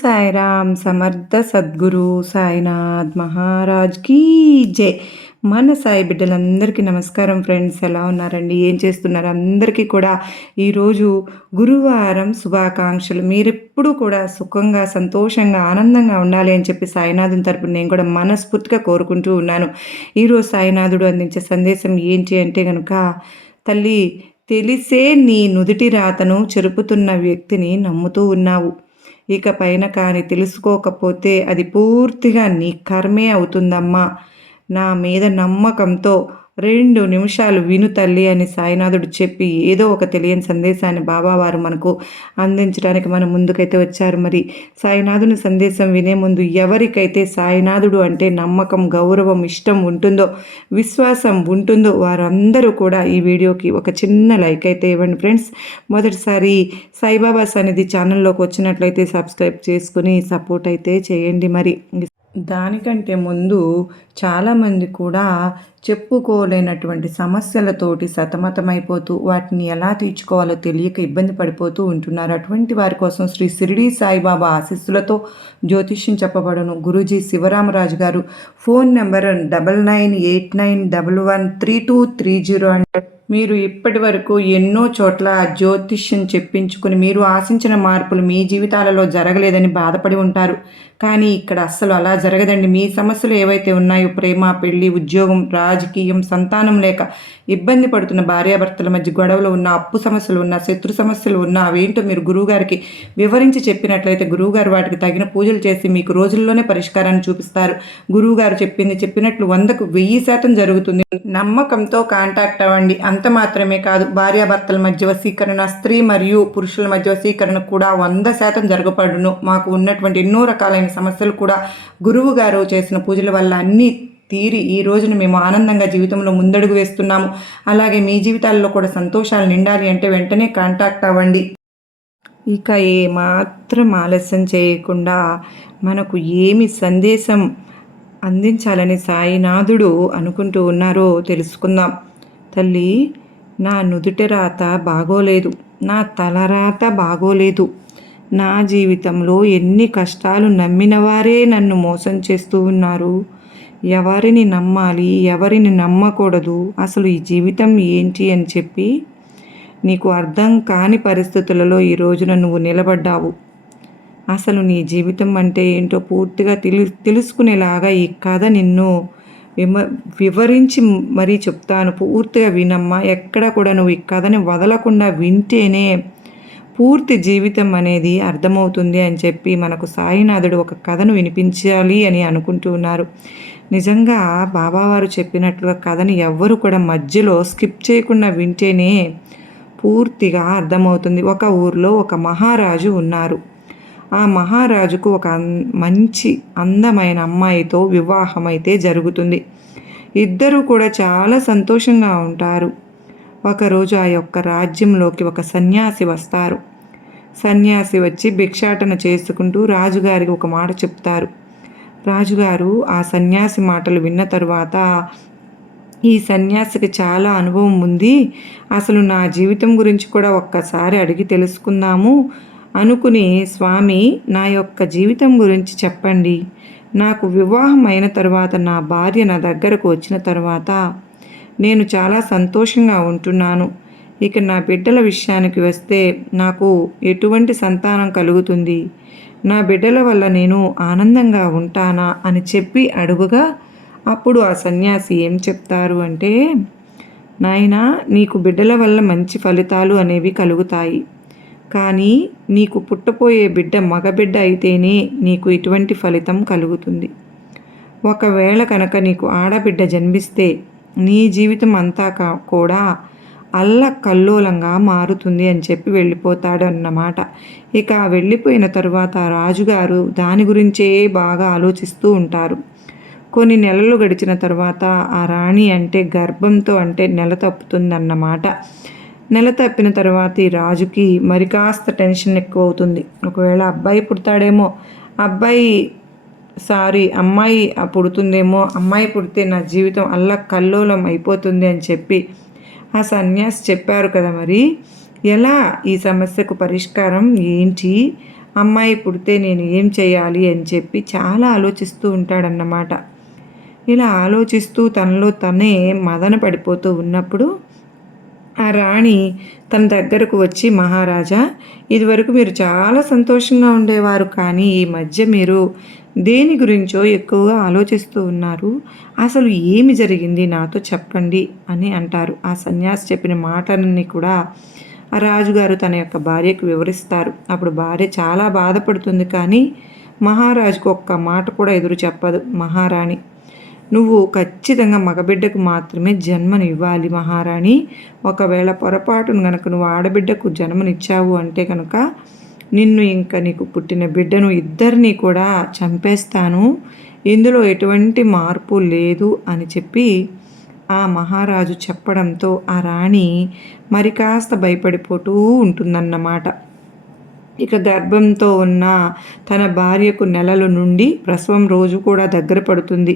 సాయిరామ్ సమర్థ సద్గురు సాయినాథ్ మహారాజ్ కీ జై. మన సాయి బిడ్డలందరికీ నమస్కారం ఫ్రెండ్స్. ఎలా ఉన్నారండి? ఏం చేస్తున్నారు? అందరికీ కూడా ఈరోజు గురువారం శుభాకాంక్షలు. మీరెప్పుడు కూడా సుఖంగా, సంతోషంగా, ఆనందంగా ఉండాలి అని చెప్పి సాయినాథుని తరపున నేను కూడా మనస్ఫూర్తిగా కోరుకుంటూ ఉన్నాను. ఈరోజు సాయినాథుడు అందించే సందేశం ఏంటి అంటే కనుక, తల్లి, తెలిసే నీ నుదుటి రాతను చెరుపుతున్న వ్యక్తిని నమ్ముతూ ఉన్నావు. ఇక పైన కానీ తెలుసుకోకపోతే అది పూర్తిగా నీ కర్మే అవుతుందమ్మా. నా మీద నమ్మకంతో 2 నిమిషాలు విను తల్లి అని సాయినాథుడు చెప్పి ఏదో ఒక తెలియని సందేశాన్ని బాబావారు మనకు అందించడానికి మన ముందుకైతే వచ్చారు. మరి సాయినాథుని సందేశం వినే ముందు ఎవరికైతే సాయినాథుడు అంటే నమ్మకం, గౌరవం, ఇష్టం ఉంటుందో, విశ్వాసం ఉంటుందో వారందరూ కూడా ఈ వీడియోకి ఒక చిన్న లైక్ అయితే ఇవ్వండి ఫ్రెండ్స్. మొదటిసారి సాయిబాబా సన్నిధి ఛానల్లోకి వచ్చినట్లయితే సబ్స్క్రైబ్ చేసుకుని సపోర్ట్ అయితే చేయండి. మరి దానికంటే ముందు చాలామంది కూడా చెప్పుకోలేనటువంటి సమస్యలతోటి సతమతమైపోతూ వాటిని ఎలా తీర్చుకోవాలో తెలియక ఇబ్బంది పడిపోతూ ఉంటున్నారు. అటువంటి వారి కోసం శ్రీ షిరిడి సాయిబాబా ఆశీస్సులతో జ్యోతిష్యం చెప్పబడును. గురూజీ శివరామరాజు గారు. ఫోన్ నెంబర్ 9989113230 అంటే మీరు ఇప్పటి వరకు ఎన్నో చోట్ల జ్యోతిష్యం చెప్పించుకుని మీరు ఆశించిన మార్పులు మీ జీవితాలలో జరగలేదని బాధపడి ఉంటారు. కానీ ఇక్కడ అస్సలు అలా జరగదండి. మీ సమస్యలు ఏవైతే ఉన్నాయో, ప్రేమ, పెళ్లి, ఉద్యోగం, రాజకీయం, సంతానం లేక ఇబ్బంది పడుతున్న భార్యాభర్తల మధ్య గొడవలు ఉన్న, అప్పు సమస్యలు ఉన్న, శత్రు సమస్యలు ఉన్న, అవేంటో మీరు గురువుగారికి వివరించి చెప్పినట్లయితే గురువుగారు వాటికి తగిన పూజలు చేసి మీకు రోజుల్లోనే పరిష్కారాన్ని చూపిస్తారు. గురువుగారు చెప్పినట్లు 100కు 1000% జరుగుతుంది. నమ్మకంతో కాంటాక్ట్ అవ్వండి. అంత మాత్రమే కాదు, భార్యాభర్తల మధ్య వశీకరణ, స్త్రీ మరియు పురుషుల మధ్య వశీకరణ కూడా 100% జరగబడును. మాకు ఉన్నటువంటి ఎన్నో రకాలైన సమస్యలు కూడా గురువు గారు చేసిన పూజల వల్ల అన్నీ తీరి ఈ రోజున మేము ఆనందంగా జీవితంలో ముందడుగు వేస్తున్నాము. అలాగే మీ జీవితాల్లో కూడా సంతోషాలు నిండాలి అంటే వెంటనే కాంటాక్ట్ అవ్వండి. ఇక ఏమాత్రం ఆలస్యం చేయకుండా మనకు ఏమి సందేశం అందించాలని సాయినాథుడు అనుకుంటూ ఉన్నారో తెలుసుకుందాం. తల్లి, నా నుదుటి రాత బాగోలేదు, నా తలరాత బాగోలేదు. నా జీవితంలో ఎన్ని కష్టాలు, నమ్మిన వారే నన్ను మోసం చేస్తూ ఉన్నారు. ఎవరిని నమ్మాలి, ఎవరిని నమ్మకూడదు, అసలు ఈ జీవితం ఏంటి అని చెప్పి నీకు అర్థం కాని పరిస్థితులలో ఈ రోజున నువ్వు నిలబడ్డావు. అసలు నీ జీవితం అంటే ఏంటో పూర్తిగా తెలుసుకునేలాగా ఈ కథ నిన్ను వివరించి మరీ చెప్తాను. పూర్తిగా వినమ్మా. ఎక్కడ కూడా నువ్వు ఈ కథని వదలకుండా వింటేనే పూర్తి జీవితం అనేది అర్థమవుతుంది అని చెప్పి మనకు సాయినాథుడు ఒక కథను వినిపించాలి అని అనుకుంటూ ఉన్నారు. నిజంగా బాబావారు చెప్పినట్లుగా కథని ఎవ్వరు కూడా మధ్యలో స్కిప్ చేయకుండా వింటేనే పూర్తిగా అర్థమవుతుంది. ఒక ఊర్లో ఒక మహారాజు ఉన్నారు. ఆ మహారాజుకు ఒక మంచి అందమైన అమ్మాయితో వివాహం అయితే జరుగుతుంది. ఇద్దరూ కూడా చాలా సంతోషంగా ఉంటారు. ఒకరోజు ఆ యొక్క రాజ్యంలోకి ఒక సన్యాసి వస్తారు. సన్యాసి వచ్చి భిక్షాటన చేసుకుంటూ రాజుగారికి ఒక మాట చెప్తారు. రాజుగారు ఆ సన్యాసి మాటలు విన్న తర్వాత, ఈ సన్యాసికి చాలా అనుభవం ఉంది, అసలు నా జీవితం గురించి కూడా ఒక్కసారి అడిగి తెలుసుకుందాము అనుకుని, స్వామి, నా యొక్క జీవితం గురించి చెప్పండి. నాకు వివాహం అయిన తర్వాత నా భార్య నా దగ్గరకు వచ్చిన తర్వాత నేను చాలా సంతోషంగా ఉంటున్నాను. ఇక నా బిడ్డల విషయానికి వస్తే నాకు ఎటువంటి సంతానం కలుగుతుంది, నా బిడ్డల వల్ల నేను ఆనందంగా ఉంటానా అని చెప్పి అడుగుగా, అప్పుడు ఆ సన్యాసి ఏం చెప్తారు అంటే, నాయనా, నీకు బిడ్డల వల్ల మంచి ఫలితాలు అనేవి కలుగుతాయి. కానీ నీకు పుట్టపోయే బిడ్డ మగబిడ్డ అయితేనే నీకు ఇటువంటి ఫలితం కలుగుతుంది. ఒకవేళ కనుక నీకు ఆడబిడ్డ జన్మిస్తే నీ జీవితం అంతా కూడా అల్లకల్లోలంగా మారుతుంది అని చెప్పి వెళ్ళిపోతాడు అన్నమాట. ఇక వెళ్ళిపోయిన తరువాత రాజుగారు దాని గురించే బాగా ఆలోచిస్తూ ఉంటారు. కొన్ని నెలలు గడిచిన తర్వాత ఆ రాణి అంటే గర్భంతో అంటే నెల తప్పుతుందన్నమాట. నెల తప్పిన తర్వాత ఈ రాజుకి మరి కాస్త టెన్షన్ ఎక్కువ అవుతుంది. ఒకవేళ అబ్బాయి పుడతాడేమో, అమ్మాయి పుడుతుందేమో, అమ్మాయి పుడితే నా జీవితం అల్లకల్లోలం అయిపోతుంది అని చెప్పి ఆ సన్యాసి చెప్పారు కదా, మరి ఎలా ఈ సమస్యకు పరిష్కారం ఏంటి అమ్మాయి పుడితే నేను ఏం చేయాలి అని చెప్పి చాలా ఆలోచిస్తూ ఉంటాడన్నమాట. ఇలా ఆలోచిస్తూ తనలో తనే మదన పడిపోతూ ఉన్నప్పుడు ఆ రాణి తన దగ్గరకు వచ్చి, మహారాజా, ఇదివరకు మీరు చాలా సంతోషంగా ఉండేవారు, కానీ ఈ మధ్య మీరు దేని గురించో ఎక్కువగా ఆలోచిస్తూ ఉన్నారు. అసలు ఏమి జరిగింది నాతో చెప్పండి అని అంటారు. ఆ సన్యాసి చెప్పిన మాటలన్నీ కూడా ఆ రాజుగారు తన యొక్క భార్యకు వివరిస్తారు. అప్పుడు భార్య చాలా బాధపడుతుంది, కానీ మహారాజుకు ఒక్క మాట కూడా ఎదురు చెప్పదు. మహారాణి, నువ్వు ఖచ్చితంగా మగబిడ్డకు మాత్రమే జన్మనివ్వాలి మహారాణి. ఒకవేళ పొరపాటును గనక నువ్వు ఆడబిడ్డకు జన్మనిచ్చావు అంటే కనుక నిన్ను ఇంకా నీకు పుట్టిన బిడ్డను ఇద్దరినీ కూడా చంపేస్తాను. ఇందులో ఎటువంటి మార్పు లేదు అని చెప్పి ఆ మహారాజు చెప్పడంతో ఆ రాణి మరి కాస్త భయపడిపోతూ ఉంటుందన్నమాట. ఇక గర్భంతో ఉన్న తన భార్యకు నెలల నుండి ప్రసవం రోజు కూడా దగ్గర పడుతుంది.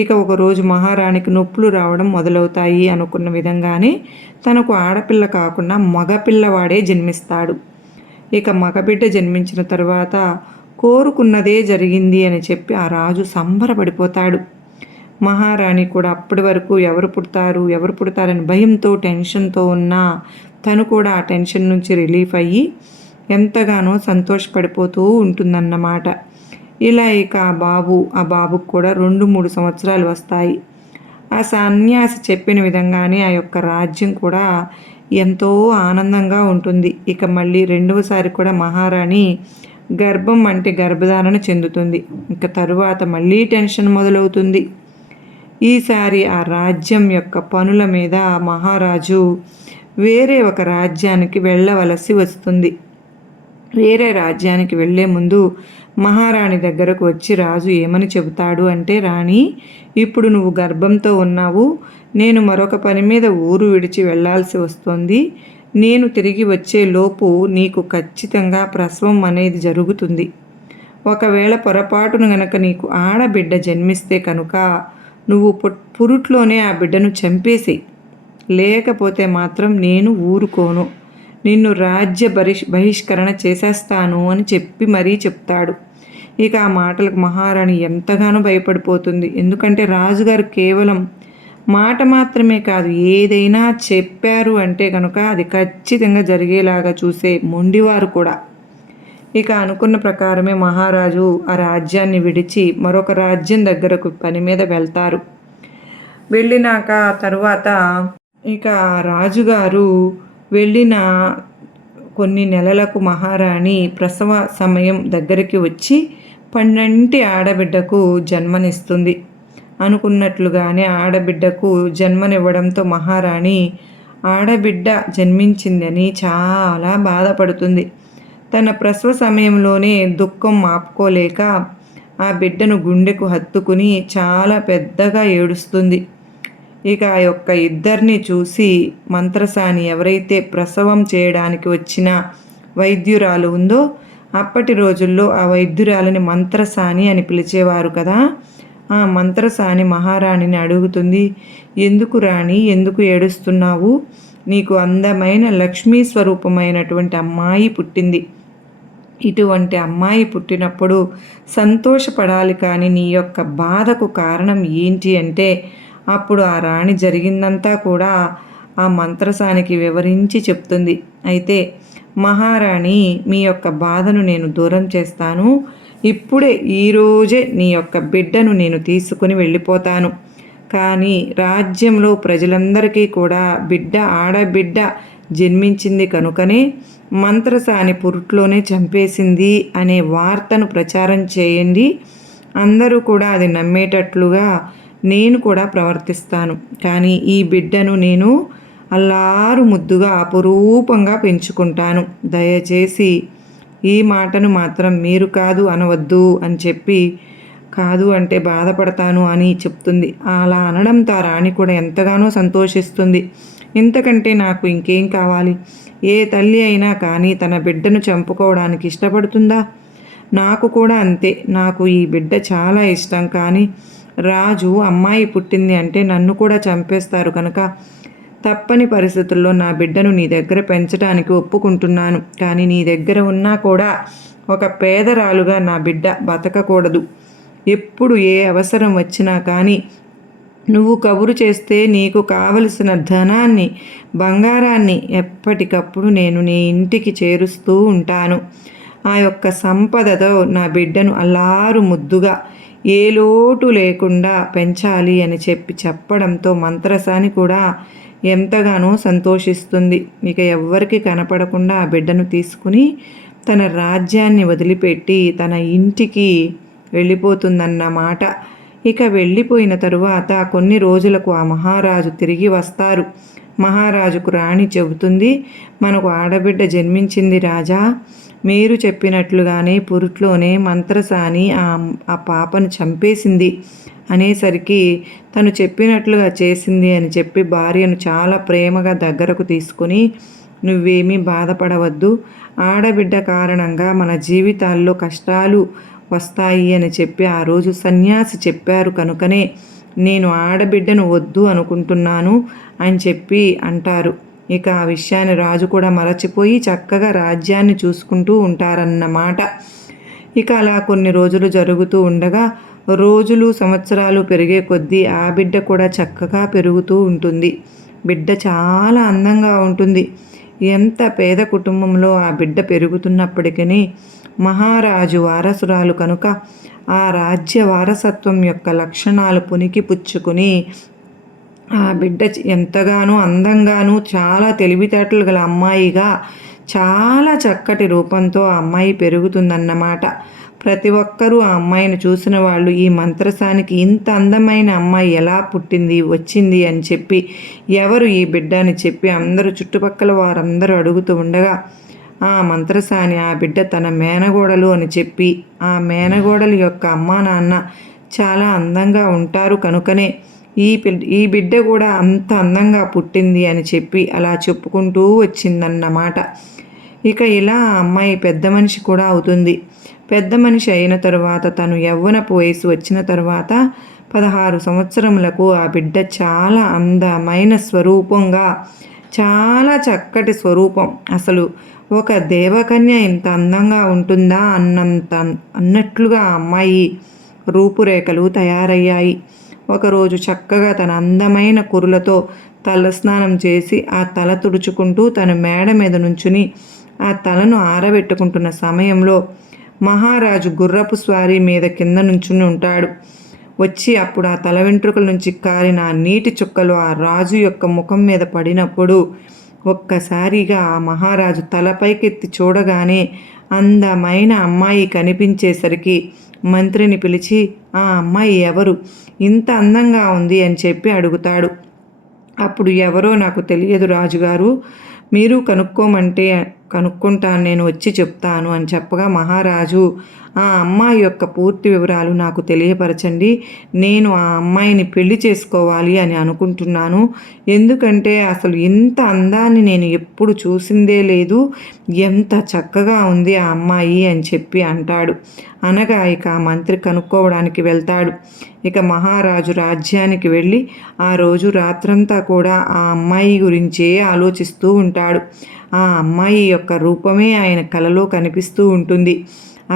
ఇక ఒకరోజు మహారాణికి నొప్పులు రావడం మొదలవుతాయి. అనుకున్న విధంగానే తనకు ఆడపిల్ల కాకుండా మగపిల్లవాడే జన్మిస్తాడు. ఇక మగబిడ్డ జన్మించిన తర్వాత కోరుకున్నదే జరిగింది అని చెప్పి ఆ రాజు సంబరపడిపోతాడు. మహారాణి కూడా అప్పటి వరకు ఎవరు పుడతారని భయంతో టెన్షన్తో ఉన్నా తను కూడా ఆ టెన్షన్ నుంచి రిలీఫ్ అయ్యి ఎంతగానో సంతోషపడిపోతూ ఉంటుందన్నమాట. ఇలా ఇక ఆ బాబుకు కూడా 2-3 సంవత్సరాలు వస్తాయి. ఆ సన్యాసి చెప్పిన విధంగానే ఆ యొక్క రాజ్యం కూడా ఎంతో ఆనందంగా ఉంటుంది. ఇక మళ్ళీ రెండవసారి కూడా మహారాణి గర్భం అంటే గర్భధారణ చెందుతుంది. ఇక తరువాత మళ్ళీ టెన్షన్ మొదలవుతుంది. ఈసారి ఆ రాజ్యం యొక్క పనుల మీద మహారాజు వేరే ఒక రాజ్యానికి వెళ్ళవలసి వస్తుంది. వేరే రాజ్యానికి వెళ్ళే ముందు మహారాణి దగ్గరకు వచ్చి రాజు ఏమని చెబుతాడు అంటే, రాణి, ఇప్పుడు నువ్వు గర్భంతో ఉన్నావు. నేను మరొక పని మీద ఊరు విడిచి వెళ్ళాల్సి వస్తుంది. నేను తిరిగి వచ్చే లోపు నీకు ఖచ్చితంగా ప్రసవం అనేది జరుగుతుంది. ఒకవేళ పొరపాటును గనక నీకు ఆడబిడ్డ జన్మిస్తే కనుక నువ్వు పురుట్లోనే ఆ బిడ్డను చంపేసేయి. లేకపోతే మాత్రం నేను ఊరుకోను. నిన్ను రాజ్య బహిష్కరణ చేసేస్తాను అని చెప్పి మరీ చెప్తాడు. ఇక ఆ మాటలకు మహారాణి ఎంతగానో భయపడిపోతుంది. ఎందుకంటే రాజుగారు కేవలం మాట మాత్రమే కాదు, ఏదైనా చెప్పారు అంటే కనుక అది ఖచ్చితంగా జరిగేలాగా చూసే మొండివారు కూడా. ఇక అనుకున్న ప్రకారమే మహారాజు ఆ రాజ్యాన్ని విడిచి మరొక రాజ్యం దగ్గరకు పని మీద వెళ్తారు. వెళ్ళినాక తరువాత ఇక రాజుగారు వెళ్ళిన కొన్ని నెలలకు మహారాణి ప్రసవ సమయం దగ్గరికి వచ్చి పండంటి ఆడబిడ్డకు జన్మనిస్తుంది. అనుకున్నట్లుగానే ఆడబిడ్డకు జన్మనివ్వడంతో మహారాణి ఆడబిడ్డ జన్మించిందని చాలా బాధపడుతుంది. తన ప్రసవ సమయంలోనే దుఃఖం ఆపుకోలేక ఆ బిడ్డను గుండెకు హత్తుకుని చాలా పెద్దగా ఏడుస్తుంది. ఇక ఆ యొక్క ఇద్దరిని చూసి మంత్రసాని, ఎవరైతే ప్రసవం చేయడానికి వచ్చిన వైద్యురాలు ఉందో, అప్పటి రోజుల్లో ఆ వైద్యురాలని మంత్రసాని అని పిలిచేవారు కదా, ఆ మంత్రసాని మహారాణిని అడుగుతుంది, ఎందుకు రాణి, ఎందుకు ఏడుస్తున్నావు? నీకు అందమైన లక్ష్మీ స్వరూపమైనటువంటి అమ్మాయి పుట్టింది. ఇటువంటి అమ్మాయి పుట్టినప్పుడు సంతోషపడాలి, కానీ నీ యొక్క బాధకు కారణం ఏంటి అంటే అప్పుడు ఆ రాణి జరిగిందంతా కూడా ఆ మంత్రసానికి వివరించి చెప్తుంది. అయితే మహారాణి, మీ యొక్క బాధను నేను దూరం చేస్తాను. ఇప్పుడే ఈరోజే నీ యొక్క బిడ్డను నేను తీసుకుని వెళ్ళిపోతాను. కానీ రాజ్యంలో ప్రజలందరికీ కూడా ఆడబిడ్డ జన్మించింది కనుకనే మంత్రసాని పురుట్లోనే చంపేసింది అనే వార్తను ప్రచారం చేయండి. అందరూ కూడా అది నమ్మేటట్లుగా నేను కూడా ప్రవర్తిస్తాను. కానీ ఈ బిడ్డను నేను అల్లారు ముద్దుగా అపురూపంగా పెంచుకుంటాను. దయచేసి ఈ మాటను మాత్రం మీరు కాదు అనవద్దు అని చెప్పి, కాదు అంటే బాధపడతాను అని చెప్తుంది. అలా అనడంతో ఆ రాణి కూడా ఎంతగానో సంతోషిస్తుంది. ఇంతకంటే నాకు ఇంకేం కావాలి? ఏ తల్లి అయినా కానీ తన బిడ్డను చంపుకోవడానికి ఇష్టపడుతుందా? నాకు కూడా అంతే. నాకు ఈ బిడ్డ చాలా ఇష్టం, కానీ రాజు అమ్మాయి పుట్టింది అంటే నన్ను కూడా చంపేస్తారు కనుక తప్పని పరిస్థితుల్లో నా బిడ్డను నీ దగ్గర పెంచడానికి ఒప్పుకుంటున్నాను. కానీ నీ దగ్గర ఉన్నా కూడా ఒక పేదరాలుగా నా బిడ్డ బతకకూడదు. ఎప్పుడు ఏ అవసరం వచ్చినా కానీ నువ్వు కబురు చేస్తే నీకు కావలసిన ధనాన్ని, బంగారాన్ని ఎప్పటికప్పుడు నేను నీ ఇంటికి చేరుస్తూ ఉంటాను. ఆ యొక్క సంపదతో నా బిడ్డను అల్లారు ముద్దుగా ఏ లోటు లేకుండా పెంచాలి అని చెప్పడంతో మంత్రసాని కూడా ఎంతగానో సంతోషిస్తుంది. ఇక ఎవ్వరికి కనపడకుండా ఆ బిడ్డను తీసుకుని తన రాజ్యాన్ని వదిలిపెట్టి తన ఇంటికి వెళ్ళిపోతుందన్నమాట. ఇక వెళ్ళిపోయిన తరువాత కొన్ని రోజులకు ఆ మహారాజు తిరిగి వస్తారు. మహారాజుకు రాణి చెబుతుంది, మనకు ఆడబిడ్డ జన్మించింది రాజా. మీరు చెప్పినట్లుగానే పురుట్లోనే మంత్రసాని ఆ పాపను చంపేసింది అనేసరికి తను చెప్పినట్లుగా చేసింది అని చెప్పి భార్యను చాలా ప్రేమగా దగ్గరకు తీసుకుని, నువ్వేమీ బాధపడవద్దు, ఆడబిడ్డ కారణంగా మన జీవితాల్లో కష్టాలు వస్తాయి అని చెప్పి ఆ రోజు సన్యాసి చెప్పారు కనుకనే నేను ఆడబిడ్డను వద్దు అనుకుంటున్నాను అని చెప్పి అంటారు. ఇక ఆ విషయాన్ని రాజు కూడా మరచిపోయి చక్కగా రాజ్యాన్ని చూసుకుంటూ ఉంటారన్నమాట. ఇక అలా కొన్ని రోజులు జరుగుతూ ఉండగా రోజులు సంవత్సరాలు పెరిగే కొద్దీ ఆ బిడ్డ కూడా చక్కగా పెరుగుతూ ఉంటుంది. బిడ్డ చాలా అందంగా ఉంటుంది. ఎంత పేద కుటుంబంలో ఆ బిడ్డ పెరుగుతున్నప్పటికీ మహారాజు వారసురాలు కనుక ఆ రాజ్య వారసత్వం యొక్క లక్షణాలు పునికి పుచ్చుకుని ఆ బిడ్డ ఎంతగానో అందంగాను చాలా తెలివితేటలు గల అమ్మాయిగా చాలా చక్కటి రూపంతో ఆ అమ్మాయి పెరుగుతుందన్నమాట. ప్రతి ఒక్కరూ ఆ అమ్మాయిని చూసిన వాళ్ళు ఈ మంత్రసానికి ఇంత అందమైన అమ్మాయి ఎలా పుట్టింది వచ్చింది అని చెప్పి ఎవరు ఈ బిడ్డ అని చెప్పి అందరూ చుట్టుపక్కల వారందరూ అడుగుతూ ఉండగా ఆ మంత్రసాని ఆ బిడ్డ తన మేనగోడలు అని చెప్పి ఆ మేనగోడల యొక్క అమ్మా నాన్న చాలా అందంగా ఉంటారు కనుకనే ఈ బిడ్డ కూడా అంత అందంగా పుట్టింది అని చెప్పి అలా చెప్పుకుంటూ వచ్చిందన్నమాట. ఇక ఇలా ఆ అమ్మాయి పెద్ద మనిషి కూడా అవుతుంది. పెద్ద మనిషి అయిన తరువాత తను యవ్వనపు వయసు వచ్చిన తరువాత 16 సంవత్సరములకు ఆ బిడ్డ చాలా అందమైన స్వరూపంగా, చాలా చక్కటి స్వరూపం, అసలు ఒక దేవకన్య ఇంత అందంగా ఉంటుందా అన్నట్లుగా ఆ అమ్మాయి రూపురేఖలు తయారయ్యాయి. ఒకరోజు చక్కగా తన అందమైన కురులతో తలస్నానం చేసి ఆ తల తుడుచుకుంటూ తన మేడ మీద నుంచుని ఆ తలను ఆరబెట్టుకుంటున్న సమయంలో మహారాజు గుర్రపు స్వారీ మీద కింద నుంచుని ఉంటాడు. వచ్చి అప్పుడు ఆ తల వెంట్రుకల నుంచి కారిన ఆ నీటి చుక్కలు ఆ రాజు యొక్క ముఖం మీద పడినప్పుడు ఒక్కసారిగా ఆ మహారాజు తలపైకెత్తి చూడగానే అందమైన అమ్మాయి కనిపించేసరికి మంత్రిని పిలిచి ఆ అమ్మాయి ఎవరు, ఇంత అందంగా ఉంది అని చెప్పి అడుగుతాడు. అప్పుడు ఎవరో నాకు తెలియదు రాజుగారు, మీరు కనుక్కోమంటే కనుక్కుంటాను, నేను వచ్చి చెప్తాను అని చెప్పగా మహారాజు ఆ అమ్మాయి యొక్క పూర్తి వివరాలు నాకు తెలియపరచండి, నేను ఆ అమ్మాయిని పెళ్లి చేసుకోవాలి అని అనుకుంటున్నాను. ఎందుకంటే అసలు ఇంత అందాన్ని నేను ఎప్పుడు చూసిందే లేదు, ఎంత చక్కగా ఉంది ఆ అమ్మాయి అని చెప్పి అంటాడు. అనగా ఇక ఆ మంత్రి కనుక్కోవడానికి వెళ్తాడు. ఇక మహారాజు రాజ్యానికి వెళ్ళి ఆ రోజు రాత్రంతా కూడా ఆ అమ్మాయి గురించే ఆలోచిస్తూ ఉంటాడు. ఆ అమ్మాయి యొక్క రూపమే ఆయన కలలో కనిపిస్తూ ఉంటుంది.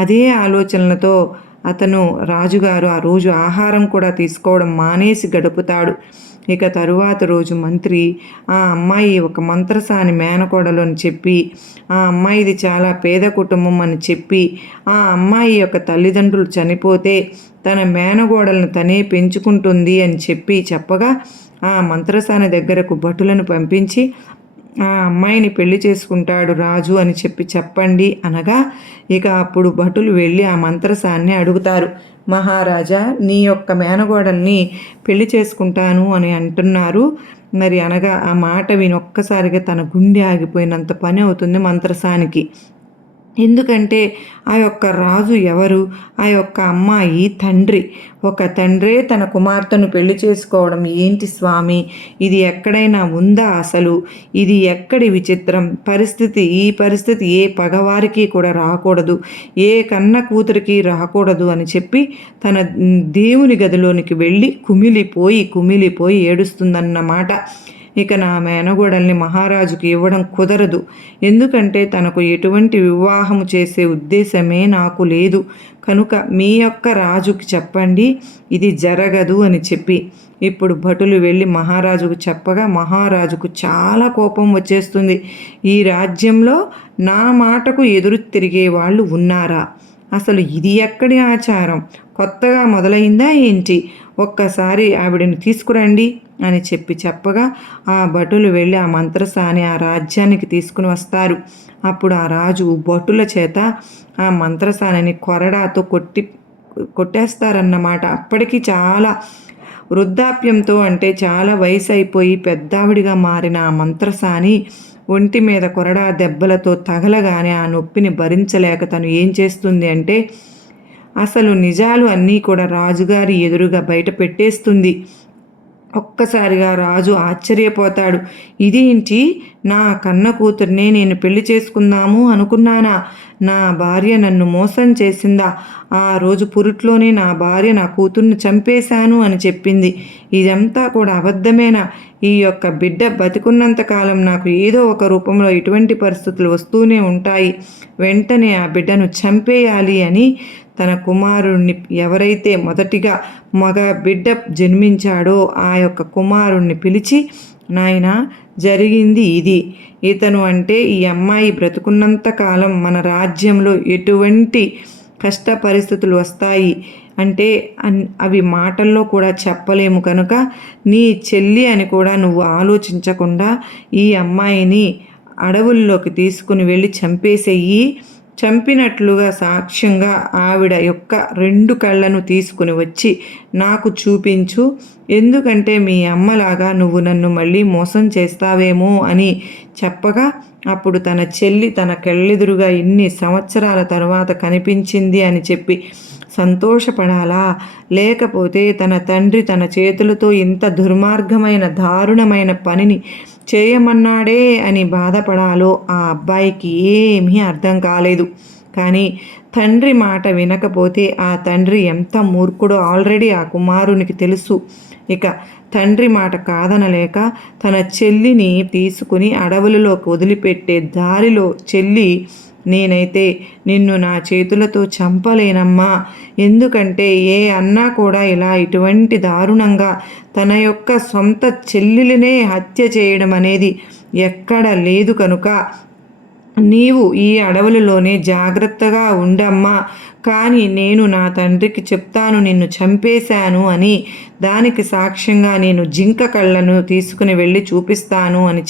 అదే ఆలోచనలతో అతను రాజుగారు ఆ రోజు ఆహారం కూడా తీసుకోవడం మానేసి గడుపుతాడు. ఇక తరువాత రోజు మంత్రి ఆ అమ్మాయి ఒక మంత్రసాని మేనకోడలు అని చెప్పి ఆ అమ్మాయిది చాలా పేద కుటుంబం అని చెప్పి ఆ అమ్మాయి యొక్క తల్లిదండ్రులు చనిపోతే తన మేనగోడలను తనే పెంచుకుంటుంది అని చెప్పగా ఆ మంత్రసాని దగ్గరకు భటులను పంపించి ఆ అమ్మాయిని పెళ్లి చేసుకుంటాడు రాజు అని చెప్పండి అనగా ఇక అప్పుడు భటులు వెళ్ళి ఆ మంత్రసాన్ని అడుగుతారు. మహారాజా, నీ యొక్క మేనగోడల్ని పెళ్లి చేసుకుంటాను అని అంటున్నారు మరి అనగా ఆ మాట వినొక్కసారిగా తన గుండె ఆగిపోయినంత పని అవుతుంది మంత్రసానికి. ఎందుకంటే ఆ యొక్క రాజు ఎవరు, ఆ యొక్క అమ్మాయి తండ్రి. ఒక తండ్రే తన కుమార్తెను పెళ్లి చేసుకోవడం ఏంటి స్వామి, ఇది ఎక్కడైనా ఉందా అసలు, ఇది ఎక్కడి విచిత్రం ఈ పరిస్థితి ఏ పగవారికి కూడా రాకూడదు, ఏ కన్న కూతురికి రాకూడదు అని చెప్పి తన దేవుని గదిలోనికి వెళ్ళి కుమిలిపోయి ఏడుస్తుందన్నమాట. ఇక నా మేనగోడల్ని మహారాజుకి ఇవ్వడం కుదరదు. ఎందుకంటే తనకు ఎటువంటి వివాహము చేసే ఉద్దేశమే నాకు లేదు. కనుక మీ యొక్క రాజుకి చెప్పండి, ఇది జరగదు అని చెప్పి. ఇప్పుడు భటులు వెళ్ళి మహారాజుకు చెప్పగా మహారాజుకు చాలా కోపం వచ్చేస్తుంది. ఈ రాజ్యంలో నా మాటకు ఎదురు తిరిగే వాళ్ళు ఉన్నారా? అసలు ఇది ఎక్కడి ఆచారం? కొత్తగా మొదలైందా ఏంటి? ఒక్కసారి ఆవిడని తీసుకురండి అని చెప్పగా ఆ భటులు వెళ్ళి ఆ మంత్రసాని ఆ రాజ్యానికి తీసుకుని వస్తారు. అప్పుడు ఆ రాజు భటుల చేత ఆ మంత్రసానిని కొరడాతో కొట్టేస్తారన్నమాట. అప్పటికి చాలా వృద్ధాప్యంతో, అంటే చాలా వయసు అయిపోయి పెద్దావిడిగా మారిన ఆ మంత్రసాని ఒంటి మీద కొరడా దెబ్బలతో తగలగానే ఆ నొప్పిని భరించలేక తను ఏం చేస్తుంది అంటే అసలు నిజాలు అన్నీ కూడా రాజుగారి ఎదురుగా బయట పెట్టేస్తుంది. ఒక్కసారిగా రాజు ఆశ్చర్యపోతాడు. ఇదేంటి, నా కన్న కూతుర్నే నేను పెళ్లి చేసుకుందాము అనుకున్నానా? నా భార్య నన్ను మోసం చేసిందా? ఆ రోజు పురిట్లోనే నా భార్య నా కూతుర్ని చంపేశాను అని చెప్పింది. ఇదంతా కూడా అబద్ధమేనా? ఈ యొక్క బిడ్డ బతికున్నంతకాలం నాకు ఏదో ఒక రూపంలో ఇటువంటి పరిస్థితులు వస్తూనే ఉంటాయి. వెంటనే ఆ బిడ్డను చంపేయాలి అని తన కుమారుణ్ణి, ఎవరైతే మొదటిగా మగ బిడ్డ జన్మించాడో ఆ యొక్క కుమారుణ్ణి పిలిచి, నాయనా జరిగింది ఇది. ఇతను అంటే ఈ అమ్మాయి బ్రతుకున్నంత కాలం మన రాజ్యంలో ఎటువంటి కష్ట పరిస్థితులు వస్తాయి అంటే అవి మాటల్లో కూడా చెప్పలేము. కనుక నీ చెల్లి అని కూడా నువ్వు ఆలోచించకుండా ఈ అమ్మాయిని అడవుల్లోకి తీసుకుని వెళ్ళి చంపేసేయి. చంపినట్లుగా సాక్ష్యంగా ఆవిడ యొక్క 2 కళ్ళను తీసుకుని వచ్చి నాకు చూపించు. ఎందుకంటే మీ అమ్మలాగా నువ్వు నన్ను మళ్ళీ మోసం చేస్తావేమో అని చెప్పగా అప్పుడు తన చెల్లి తన కళ్ళెదురుగా ఇన్ని సంవత్సరాల తరువాత కనిపించింది అని చెప్పి సంతోషపడాలా? లేకపోతే తన తండ్రి తన చేతులతో ఇంత దుర్మార్గమైన దారుణమైన పనిని చేయమన్నాడే అని బాధపడాలో ఆ అబ్బాయికి ఏమీ అర్థం కాలేదు. కానీ తండ్రి మాట వినకపోతే ఆ తండ్రి ఎంత మూర్ఖుడో ఆల్రెడీ ఆ కుమారునికి తెలుసు. ఇక తండ్రి మాట కాదనలేక తన చెల్లిని తీసుకుని అడవులలోకి వదిలిపెట్టే దారిలో చెల్లి, నేనైతే నిన్ను నా చేతులతో చంపలేనమ్మా. ఎందుకంటే ఏ అన్నా కూడా ఇలా ఇటువంటి దారుణంగా తన యొక్క సొంత చెల్లెలినే హత్య చేయడం అనేది ఎక్కడ లేదు. కనుక నీవు ఈ అడవులలోనే జాగ్రత్తగా ఉండమ్మా. కానీ నేను నా తండ్రికి చెప్తాను నిన్ను చంపేశాను అని. దానికి సాక్ష్యంగా నేను జింక కళ్ళను తీసుకుని వెళ్ళి చూపిస్తాను అని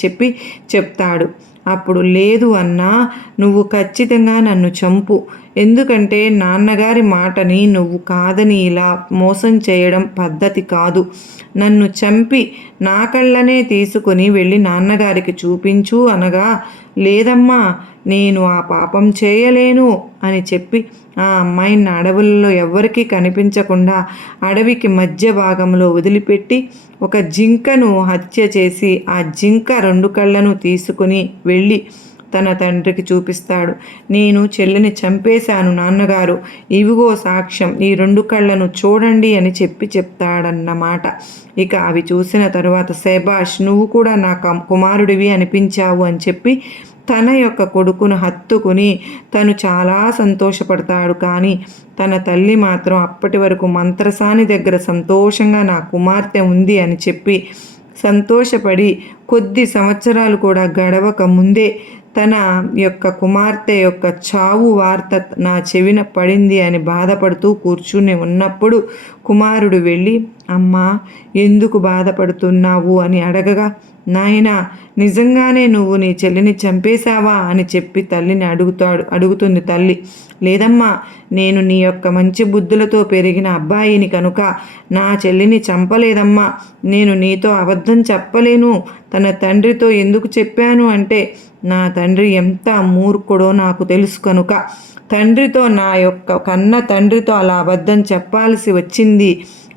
చెప్తాడు. అప్పుడు లేదు అన్నా, నువ్వు ఖచ్చితంగా నన్ను చంపు. ఎందుకంటే నాన్నగారి మాటని నువ్వు కాదని ఇలా మోసం చేయడం పద్ధతి కాదు. నన్ను చంపి నా కళ్ళనే తీసుకుని వెళ్ళి నాన్నగారికి చూపించు అనగా, లేదమ్మా నేను ఆ పాపం చేయలేను అని చెప్పి ఆ అమ్మాయిని అడవుల్లో ఎవ్వరికీ కనిపించకుండా అడవికి మధ్య భాగంలో వదిలిపెట్టి ఒక జింకను హత్య చేసి ఆ జింక 2 కళ్ళను తీసుకుని వెళ్ళి తన తండ్రికి చూపిస్తాడు. నేను చెల్లిని చంపేశాను నాన్నగారు, ఇవిగో సాక్ష్యం, ఈ 2 కళ్ళను చూడండి అని చెప్తాడన్నమాట. ఇక అవి చూసిన తరువాత శభాష్, నువ్వు కూడా నా కుమారుడివి అనిపించావు అని చెప్పి తన యొక్క కొడుకును హత్తుకుని తను చాలా సంతోషపడతాడు. కానీ తన తల్లి మాత్రం అప్పటి వరకు మంత్రసాని దగ్గర సంతోషంగా నా కుమార్తె ఉంది అని చెప్పి సంతోషపడి కొద్ది సంవత్సరాలు కూడా గడవక ముందే తన యొక్క కుమార్తె యొక్క చావు వార్త నా చెవిన పడింది అని బాధపడుతూ కూర్చుని ఉన్నప్పుడు కుమారుడు వెళ్ళి, అమ్మా ఎందుకు బాధపడుతున్నావు అని అడగగా, నాయనా నిజంగానే నువ్వు నీ చెల్లిని చంపేశావా అని చెప్పి తల్లిని అడుగుతుంది తల్లి. లేదమ్మా, నేను నీ యొక్క మంచి బుద్ధులతో పెరిగిన అబ్బాయిని కనుక నా చెల్లిని చంపలేదమ్మా. నేను నీతో అబద్ధం చెప్పలేను. తన తండ్రితో ఎందుకు చెప్పాను అంటే నా తండ్రి ఎంత మూర్ఖుడో నాకు తెలుసు కనుక తండ్రితో, నా యొక్క కన్న తండ్రితో అలా అబద్ధం చెప్పాల్సి వచ్చింది.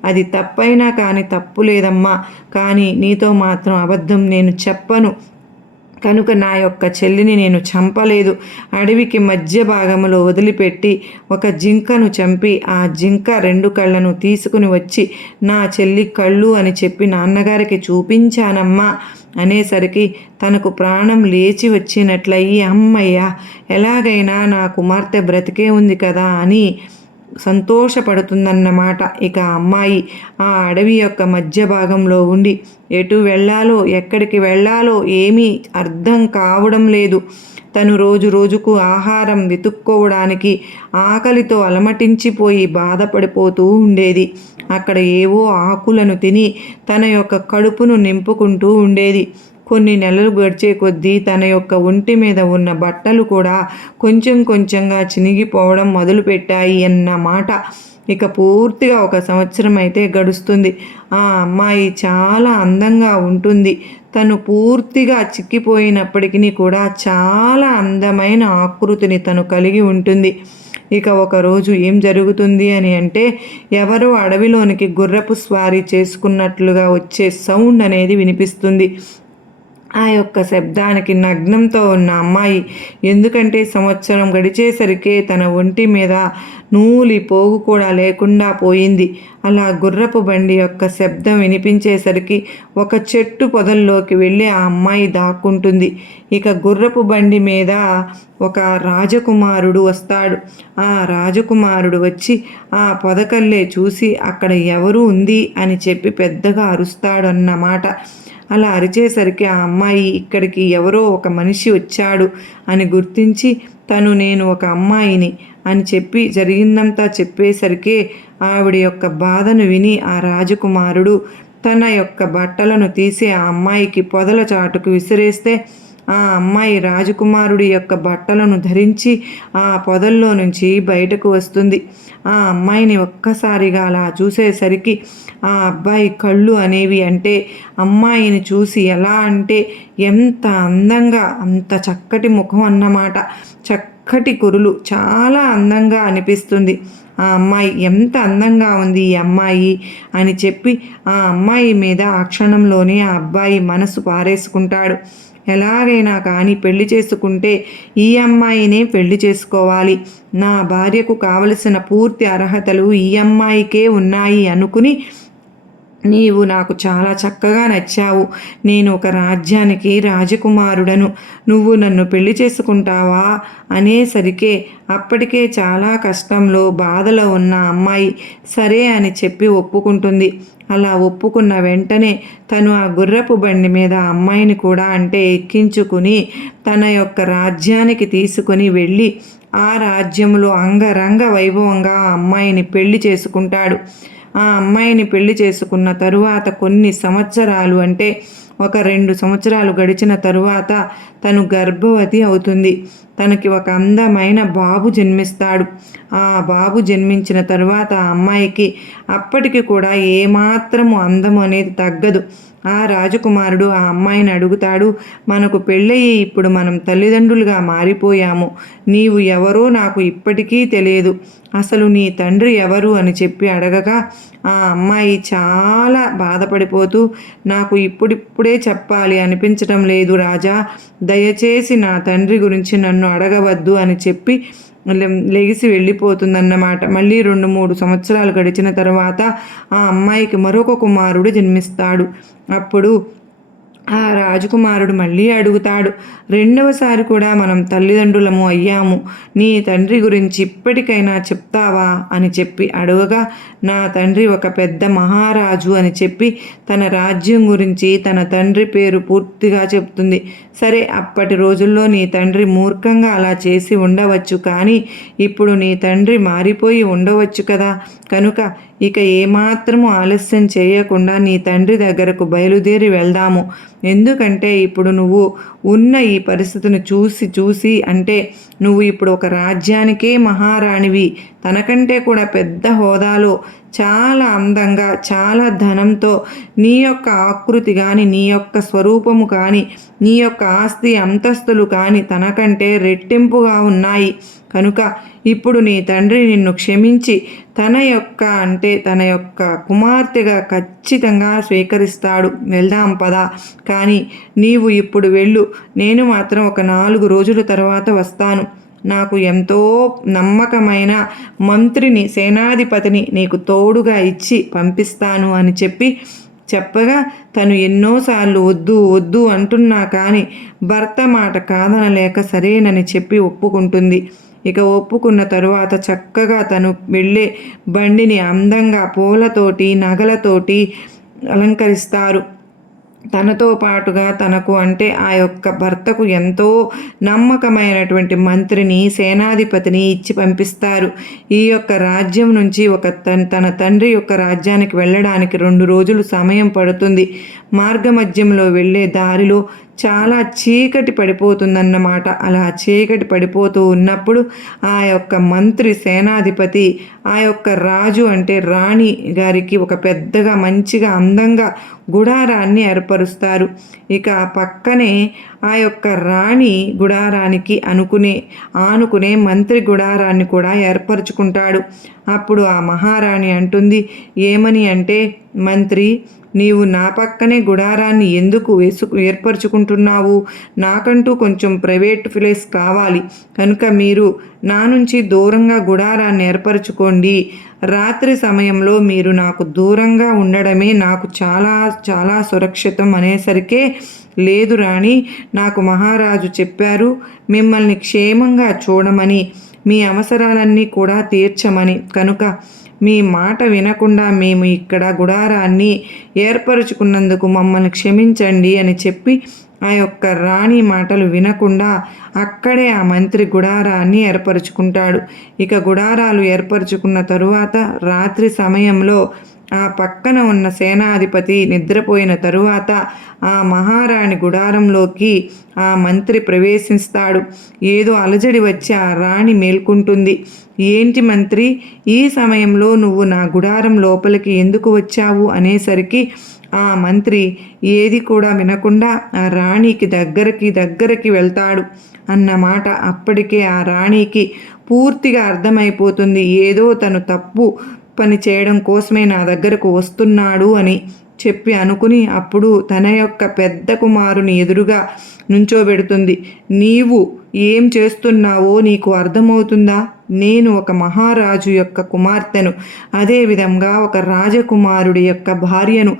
అది తప్పైనా కానీ తప్పు లేదమ్మా. కానీ నీతో మాత్రం అబద్ధం నేను చెప్పను. కనుక నా యొక్క చెల్లిని నేను చంపలేదు. అడవికి మధ్య భాగంలో వదిలిపెట్టి ఒక జింకను చంపి ఆ జింక 2 కళ్ళను తీసుకుని వచ్చి నా చెల్లి కళ్ళు అని చెప్పి నాన్నగారికి చూపించానమ్మా అనేసరికి తనకు ప్రాణం లేచి వచ్చినట్లయి, అమ్మయ్య, ఎలాగైనా నా కుమార్తె బ్రతికే ఉంది కదా అని సంతోషపడుతుందన్నమాట. ఇక అమ్మాయి ఆ అడవి యొక్క మధ్య భాగంలో ఉండి ఎటు వెళ్ళాలో ఎక్కడికి వెళ్ళాలో ఏమీ అర్థం కావడం లేదు. తను రోజు రోజుకు ఆహారం వెతుక్కోవడానికి ఆకలితో అలమటించిపోయి బాధపడిపోతూ ఉండేది. అక్కడ ఏవో ఆకులను తిని తన యొక్క కడుపును నింపుకుంటూ ఉండేది. కొన్ని నెలలు గడిచే కొద్దీ తన యొక్క ఒంటి మీద ఉన్న బట్టలు కూడా కొంచెం కొంచెంగా చినిగిపోవడం మొదలుపెట్టాయి అన్నమాట. ఇక పూర్తిగా 1 సంవత్సరం అయితే గడుస్తుంది. ఆ అమ్మాయి చాలా అందంగా ఉంటుంది. తను పూర్తిగా చిక్కిపోయినప్పటికీ కూడా చాలా అందమైన ఆకృతిని తను కలిగి ఉంటుంది. ఇక ఒకరోజు ఏం జరుగుతుంది అని అంటే, ఎవరో అడవిలోనికి గుర్రపు స్వారీ చేసుకున్నట్లుగా వచ్చే సౌండ్ అనేది వినిపిస్తుంది. ఆ యొక్క శబ్దానికి నగ్నంతో ఉన్న అమ్మాయి, ఎందుకంటే సంవత్సరం గడిచేసరికే తన ఒంటి మీద నూలి పోగు కూడా లేకుండా పోయింది. అలా గుర్రపు బండి యొక్క శబ్దం వినిపించేసరికి ఒక చెట్టు పొదల్లోకి వెళ్ళి ఆ అమ్మాయి దాక్కుంటుంది. ఇక గుర్రపు బండి మీద ఒక రాజకుమారుడు వస్తాడు. ఆ రాజకుమారుడు వచ్చి ఆ పొదకల్లే చూసి అక్కడ ఎవరు ఉంది అని చెప్పి పెద్దగా అరుస్తాడు అన్నమాట. అలా అరిచేసరికి ఆ అమ్మాయి ఇక్కడికి ఎవరో ఒక మనిషి వచ్చాడు అని గుర్తించి నేను ఒక అమ్మాయిని అని చెప్పి జరిగిందంతా చెప్పేసరికి ఆవిడ యొక్క బాధను విని ఆ రాజకుమారుడు తన యొక్క బట్టలను తీసి ఆ అమ్మాయికి పొదల చాటుకు విసిరేస్తే ఆ అమ్మాయి రాజకుమారుడి యొక్క బట్టలను ధరించి ఆ పొదల్లో నుంచి బయటకు వస్తుంది. ఆ అమ్మాయిని ఒక్కసారిగా అలా చూసేసరికి ఆ అబ్బాయి కళ్ళు అనేవి అంటే అమ్మాయిని చూసి ఎలా అంటే ఎంత అందంగా, అంత చక్కటి ముఖం అన్నమాట. చక్కటి కురులు, చాలా అందంగా అనిపిస్తుంది. ఆ అమ్మాయి ఎంత అందంగా ఉంది ఈ అమ్మాయి అని చెప్పి ఆ అమ్మాయి మీద ఆ క్షణంలోనే ఆ అబ్బాయి మనసు పారేసుకుంటాడు. ఎలాగైనా కానీ పెళ్లి చేసుకుంటే ఈ అమ్మాయినే పెళ్లి చేసుకోవాలి, నా భార్యకు కావలసిన పూర్తి అర్హతలు ఈ అమ్మాయికే ఉన్నాయి అనుకుని, నీవు నాకు చాలా చక్కగా నచ్చావు, నేను ఒక రాజ్యానికి రాజకుమారుడను, నువ్వు నన్ను పెళ్లి చేసుకుంటావా అనేసరికే అప్పటికే చాలా కష్టంలో బాధలో ఉన్న అమ్మాయి సరే అని చెప్పి ఒప్పుకుంటుంది. అలా ఒప్పుకున్న వెంటనే తను ఆ గుర్రపు బండి మీద అమ్మాయిని కూడా అంటే ఎక్కించుకుని తన యొక్క రాజ్యానికి తీసుకుని వెళ్ళి ఆ రాజ్యంలో అంగరంగ వైభవంగా ఆ అమ్మాయిని పెళ్లి చేసుకుంటాడు. ఆ అమ్మాయిని పెళ్లి చేసుకున్న తరువాత కొన్ని సంవత్సరాలు అంటే ఒక 2 సంవత్సరాలు గడిచిన తరువాత తను గర్భవతి అవుతుంది. తనకి ఒక అందమైన బాబు జన్మిస్తాడు. ఆ బాబు జన్మించిన తరువాత ఆ అమ్మాయికి అప్పటికి కూడా ఏమాత్రము అందం అనేది తగ్గదు. ఆ రాజకుమారుడు ఆ అమ్మాయిని అడుగుతాడు, మనకు పెళ్ళయి ఇప్పుడు మనం తల్లిదండ్రులుగా మారిపోయాము, నీవు ఎవరో నాకు ఇప్పటికీ తెలియదు, అసలు నీ తండ్రి ఎవరు అని చెప్పి అడగగా ఆ అమ్మాయి చాలా బాధపడిపోతూ, నాకు ఇప్పుడిప్పుడే చెప్పాలి అనిపించటం లేదు రాజా, దయచేసి నా తండ్రి గురించి నన్ను అడగవద్దు అని చెప్పి లెగిసి వెళ్ళిపోతుందన్నమాట. మళ్ళీ 2-3 సంవత్సరాలు గడిచిన తర్వాత ఆ అమ్మాయికి మరొక కుమారుడు జన్మిస్తాడు. అప్పుడు ఆ రాజకుమారుడు మళ్ళీ అడుగుతాడు, రెండవసారి కూడా మనం తల్లిదండ్రులము అయ్యాము, నీ తండ్రి గురించి ఇప్పటికైనా చెప్తావా అని చెప్పి అడగగా నా తండ్రి ఒక పెద్ద మహారాజు అని చెప్పి తన రాజ్యం గురించి తన తండ్రి పేరు పూర్తిగా చెప్తుంది. సరే, అప్పటి రోజుల్లో నీ తండ్రి మూర్ఖంగా అలా చేసి ఉండవచ్చు, కానీ ఇప్పుడు నీ తండ్రి మారిపోయి ఉండవచ్చు కదా, కనుక ఇక ఏమాత్రము ఆలస్యం చేయకుండా నీ తండ్రి దగ్గరకు బయలుదేరి వెళ్దాము, ఎందుకంటే ఇప్పుడు నువ్వు ఉన్న ఈ పరిస్థితిని చూసి అంటే నువ్వు ఇప్పుడు ఒక రాజ్యానికే మహారాణివి, తనకంటే కూడా పెద్ద హోదాలో చాలా అందంగా చాలా ధనంతో నీ యొక్క ఆకృతి కానీ నీ యొక్క స్వరూపము కానీ నీ యొక్క ఆస్తి అంతస్తులు కానీ తనకంటే రెట్టింపుగా ఉన్నాయి, కనుక ఇప్పుడు నీ తండ్రి నిన్ను క్షమించి తన యొక్క కుమార్తెగా ఖచ్చితంగా స్వీకరిస్తాడు, వెళ్దాం పదా, కానీ నీవు ఇప్పుడు వెళ్ళు, నేను మాత్రం ఒక 4 రోజుల తర్వాత వస్తాను, నాకు ఎంతో నమ్మకమైన మంత్రిని సేనాధిపతిని నీకు తోడుగా ఇచ్చి పంపిస్తాను అని చెప్పి చెప్పగా తను ఎన్నోసార్లు వద్దు వద్దు అంటున్నా కానీ భర్త మాట కాదనలేక సరేనని చెప్పి ఒప్పుకుంటుంది. ఇక ఒప్పుకున్న తరువాత చక్కగా తను వెళ్ళే బండిని అందంగా పూలతోటి నగలతోటి అలంకరిస్తారు. తనతో పాటుగా తనకు అంటే ఆ యొక్క భర్తకు ఎంతో నమ్మకమైనటువంటి మంత్రిని సేనాధిపతిని ఇచ్చి పంపిస్తారు. ఈ యొక్క రాజ్యం నుంచి తన తండ్రి యొక్క రాజ్యానికి వెళ్ళడానికి 2 రోజులు సమయం పడుతుంది. మార్గమధ్యంలో వెళ్ళే దారిలో చాలా చీకటి పడిపోతుందన్నమాట. అలా చీకటి పడిపోతూ ఉన్నప్పుడు ఆ యొక్క మంత్రి సేనాధిపతి ఆ యొక్క రాజు అంటే రాణి గారికి ఒక పెద్దగా మంచిగా అందంగా గుడారాన్ని ఏర్పరుస్తారు. ఇక పక్కనే ఆ యొక్క రాణి గుడారానికి ఆనుకునే మంత్రి గుడారాన్ని కూడా ఏర్పరచుకుంటాడు. అప్పుడు ఆ మహారాణి అంటుంది, ఏమని అంటే, మంత్రి నీవు నా పక్కనే గుడారాన్ని ఎందుకు ఏర్పరచుకుంటున్నావు? నాకంటూ కొంచెం ప్రైవేట్ ప్లేస్ కావాలి కనుక మీరు నా నుంచి దూరంగా గుడారాన్ని ఏర్పరచుకోండి. రాత్రి సమయంలో మీరు నాకు దూరంగా ఉండడమే నాకు చాలా చాలా సురక్షితం అనేసరికే, లేదు రాణి, నాకు మహారాజు చెప్పారు మిమ్మల్ని క్షేమంగా చూడమని, మీ అవసరాలన్నీ కూడా తీర్చమని. కనుక మీ మాట వినకుండా మేము ఇక్కడ గుడారాన్ని ఏర్పరచుకున్నందుకు మమ్మల్ని క్షమించండి అని చెప్పి ఆ యొక్క రాణి మాటలు వినకుండా అక్కడే ఆ మంత్రి గుడారాన్ని ఏర్పరచుకుంటాడు. ఇక గుడారాలు ఏర్పరచుకున్న తరువాత రాత్రి సమయంలో ఆ పక్కన ఉన్న సేనాధిపతి నిద్రపోయిన తరువాత ఆ మహారాణి గుడారంలోకి ఆ మంత్రి ప్రవేశిస్తాడు. ఏదో అలజడి వచ్చి ఆ రాణి మేల్కుంటుంది. ఏంటి మంత్రి, ఈ సమయంలో నువ్వు నా గుడారం లోపలికి ఎందుకు వచ్చావు అనేసరికి ఆ మంత్రి ఏది కూడా వినకుండా ఆ రాణికి దగ్గరికి వెళ్తాడు అన్నమాట. అప్పటికే ఆ రాణికి పూర్తిగా అర్థమైపోతుంది, ఏదో తను తప్పు పని చేయడం కోసమే నా దగ్గరకు వస్తున్నాడు అని చెప్పి అనుకుని అప్పుడు తన యొక్క పెద్ద కుమారుని ఎదురుగా నుంచోబెడుతుంది. నీవు ఏం చేస్తున్నావో నీకు అర్థమవుతుందా? నేను ఒక మహారాజు యొక్క కుమార్తెను, అదేవిధంగా ఒక రాజకుమారుడి యొక్క భార్యను.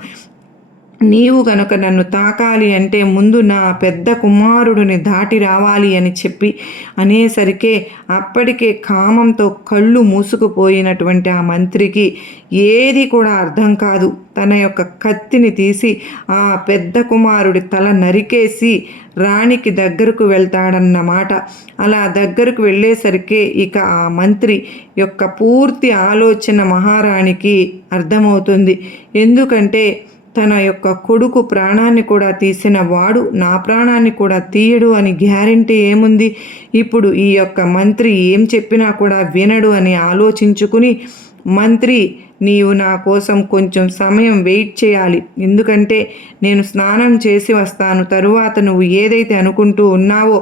నీవు కనుక నన్ను తాకాలి అంటే ముందు నా పెద్ద కుమారుడిని దాటి రావాలి అని చెప్పి అనేసరికే అప్పటికే కామంతో కళ్ళు మూసుకుపోయినటువంటి ఆ మంత్రికి ఏది కూడా అర్థం కాదు. తన యొక్క కత్తిని తీసి ఆ పెద్ద కుమారుడి తల నరికేసి రాణికి దగ్గరకు వెళ్తాడన్నమాట. అలా దగ్గరకు వెళ్ళేసరికి ఇక ఆ మంత్రి యొక్క పూర్తి ఆలోచన మహారాణికి అర్థమవుతుంది. ఎందుకంటే తన యొక్క కొడుకు ప్రాణాన్ని కూడా తీసిన వాడు నా ప్రాణాన్ని కూడా తీయడు అని గ్యారెంటీ ఏముంది? ఇప్పుడు ఈ యొక్క మంత్రి ఏం చెప్పినా కూడా వినడు అని ఆలోచించుకుని, మంత్రి నీవు నా కోసం కొంచెం సమయం వెయిట్ చేయాలి, ఎందుకంటే నేను స్నానం చేసి వస్తాను, తరువాత నువ్వు ఏదైతే అనుకుంటూ ఉన్నావో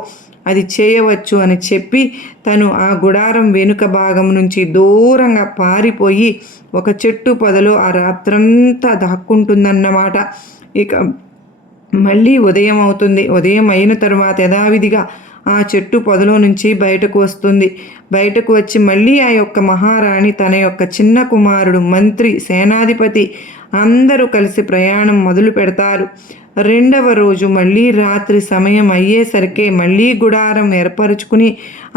అది చేయవచ్చు అని చెప్పి తను ఆ గుడారం వెనుక భాగం నుంచి దూరంగా పారిపోయి ఒక చెట్టు పొదలో ఆ రాత్రంతా దాక్కుంటుందన్నమాట. ఇక మళ్ళీ ఉదయం అవుతుంది. ఉదయం అయిన తర్వాత యథావిధిగా ఆ చెట్టు పొదలో నుంచి బయటకు వస్తుంది. బయటకు వచ్చి మళ్ళీ ఆ యొక్క మహారాణి తన యొక్క చిన్న కుమారుడు మంత్రి సేనాధిపతి అందరూ కలిసి ప్రయాణం మొదలు పెడతారు. 2వ రోజు మళ్ళీ రాత్రి సమయం అయ్యేసరికి మళ్ళీ గుడారం ఏర్పరచుకుని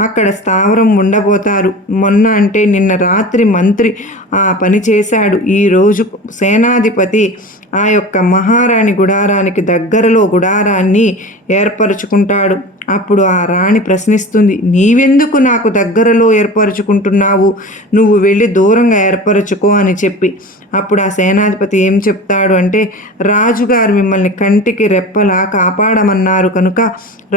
అక్కడ స్థావరం ఉండబోతారు. మొన్న అంటే నిన్న రాత్రి మంత్రి ఆ పని చేశాడు. ఈరోజు సేనాధిపతి ఆ యొక్క మహారాణి గుడారానికి దగ్గరలో గుడారాన్ని ఏర్పరచుకుంటాడు. అప్పుడు ఆ రాణి ప్రశ్నిస్తుంది, నీవెందుకు నాకు దగ్గరలో ఏర్పరచుకుంటున్నావు? నువ్వు వెళ్ళి దూరంగా ఏర్పరచుకో అని చెప్పి. అప్పుడు ఆ సేనాధిపతి ఏం చెప్తాడు అంటే, రాజుగారు మిమ్మల్ని కంటికి రెప్పలా కాపాడమన్నారు కనుక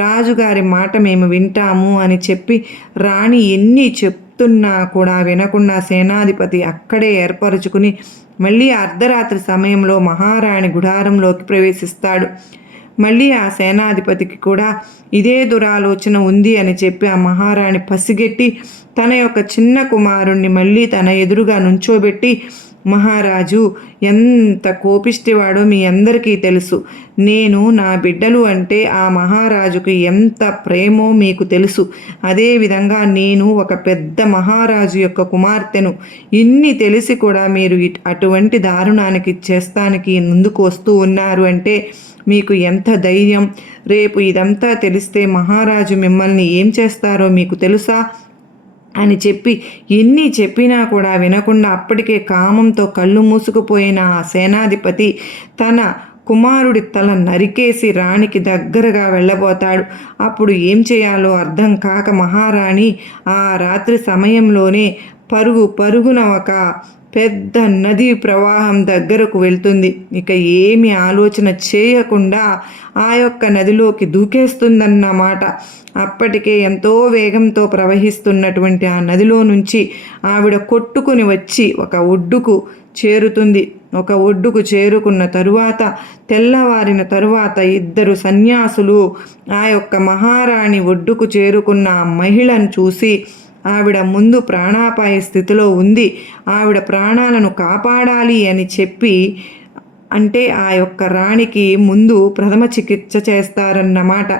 రాజుగారి మాట మేము వింటాము అని చెప్పి రాణి ఎన్ని చెప్తున్నా కూడా వినకుండా సేనాధిపతి అక్కడే ఏర్పరచుకుని మళ్ళీ అర్ధరాత్రి సమయంలో మహారాణి గుడారంలోకి ప్రవేశిస్తాడు. మళ్ళీ ఆ సేనాధిపతికి కూడా ఇదే దురాలోచన ఉంది అని చెప్పి ఆ మహారాణి పసిగెట్టి తన యొక్క చిన్న కుమారుణ్ణి మళ్ళీ తన ఎదురుగా నుంచోబెట్టి మహారాజు ఎంత కోపిష్టివాడో మీ అందరికీ తెలుసు. నేను నా బిడ్డలు అంటే ఆ మహారాజుకు ఎంత ప్రేమో మీకు తెలుసు. అదేవిధంగా నేను ఒక పెద్ద మహారాజు యొక్క కుమార్తెను. ఇన్ని తెలిసి కూడా మీరు అటువంటి దారుణానికి చేస్తానికి ముందుకు వస్తూ ఉన్నారు అంటే మీకు ఎంత ధైర్యం! రేపు ఇదంతా తెలిస్తే మహారాజు మిమ్మల్ని ఏం చేస్తారో మీకు తెలుసా అని చెప్పి ఎన్ని చెప్పినా కూడా వినకుండా అప్పటికే కామంతో కళ్ళు మూసుకుపోయిన ఆ సేనాధిపతి తన కుమారుడి తల నరికేసి రాణికి దగ్గరగా వెళ్ళబోతాడు. అప్పుడు ఏం చేయాలో అర్థం కాక మహారాణి ఆ రాత్రి సమయంలోనే పరుగున ఒక పెద్ద నది ప్రవాహం దగ్గరకు వెళ్తుంది. ఇక ఏమి ఆలోచన చేయకుండా ఆ యొక్క నదిలోకి దూకేస్తుందన్నమాట. అప్పటికే ఎంతో వేగంతో ప్రవహిస్తున్నటువంటి ఆ నదిలో నుంచి ఆవిడ కొట్టుకుని వచ్చి ఒక ఒడ్డుకు చేరుతుంది. ఒక ఒడ్డుకు చేరుకున్న తరువాత తెల్లవారిన తరువాత ఇద్దరు సన్యాసులు ఆ యొక్క మహారాణి ఒడ్డుకు చేరుకున్న ఆ మహిళను చూసి ఆవిడ ముందు ప్రాణాపాయ స్థితిలో ఉంది, ఆవిడ ప్రాణాలను కాపాడాలి అని చెప్పి అంటే ఆ యొక్క రాణికి ముందు ప్రథమ చికిత్స చేస్తారన్నమాట.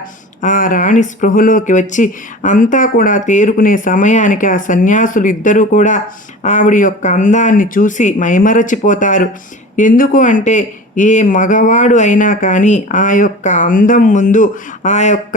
ఆ రాణి స్పృహలోకి వచ్చి అంతా కూడా తేరుకునే సమయానికి ఆ సన్యాసులు ఇద్దరూ కూడా ఆవిడ యొక్క అందాన్ని చూసి మైమరచిపోతారు. ఎందుకు అంటే ఏ మగవాడు అయినా కానీ ఆ యొక్క అందం ముందు ఆ యొక్క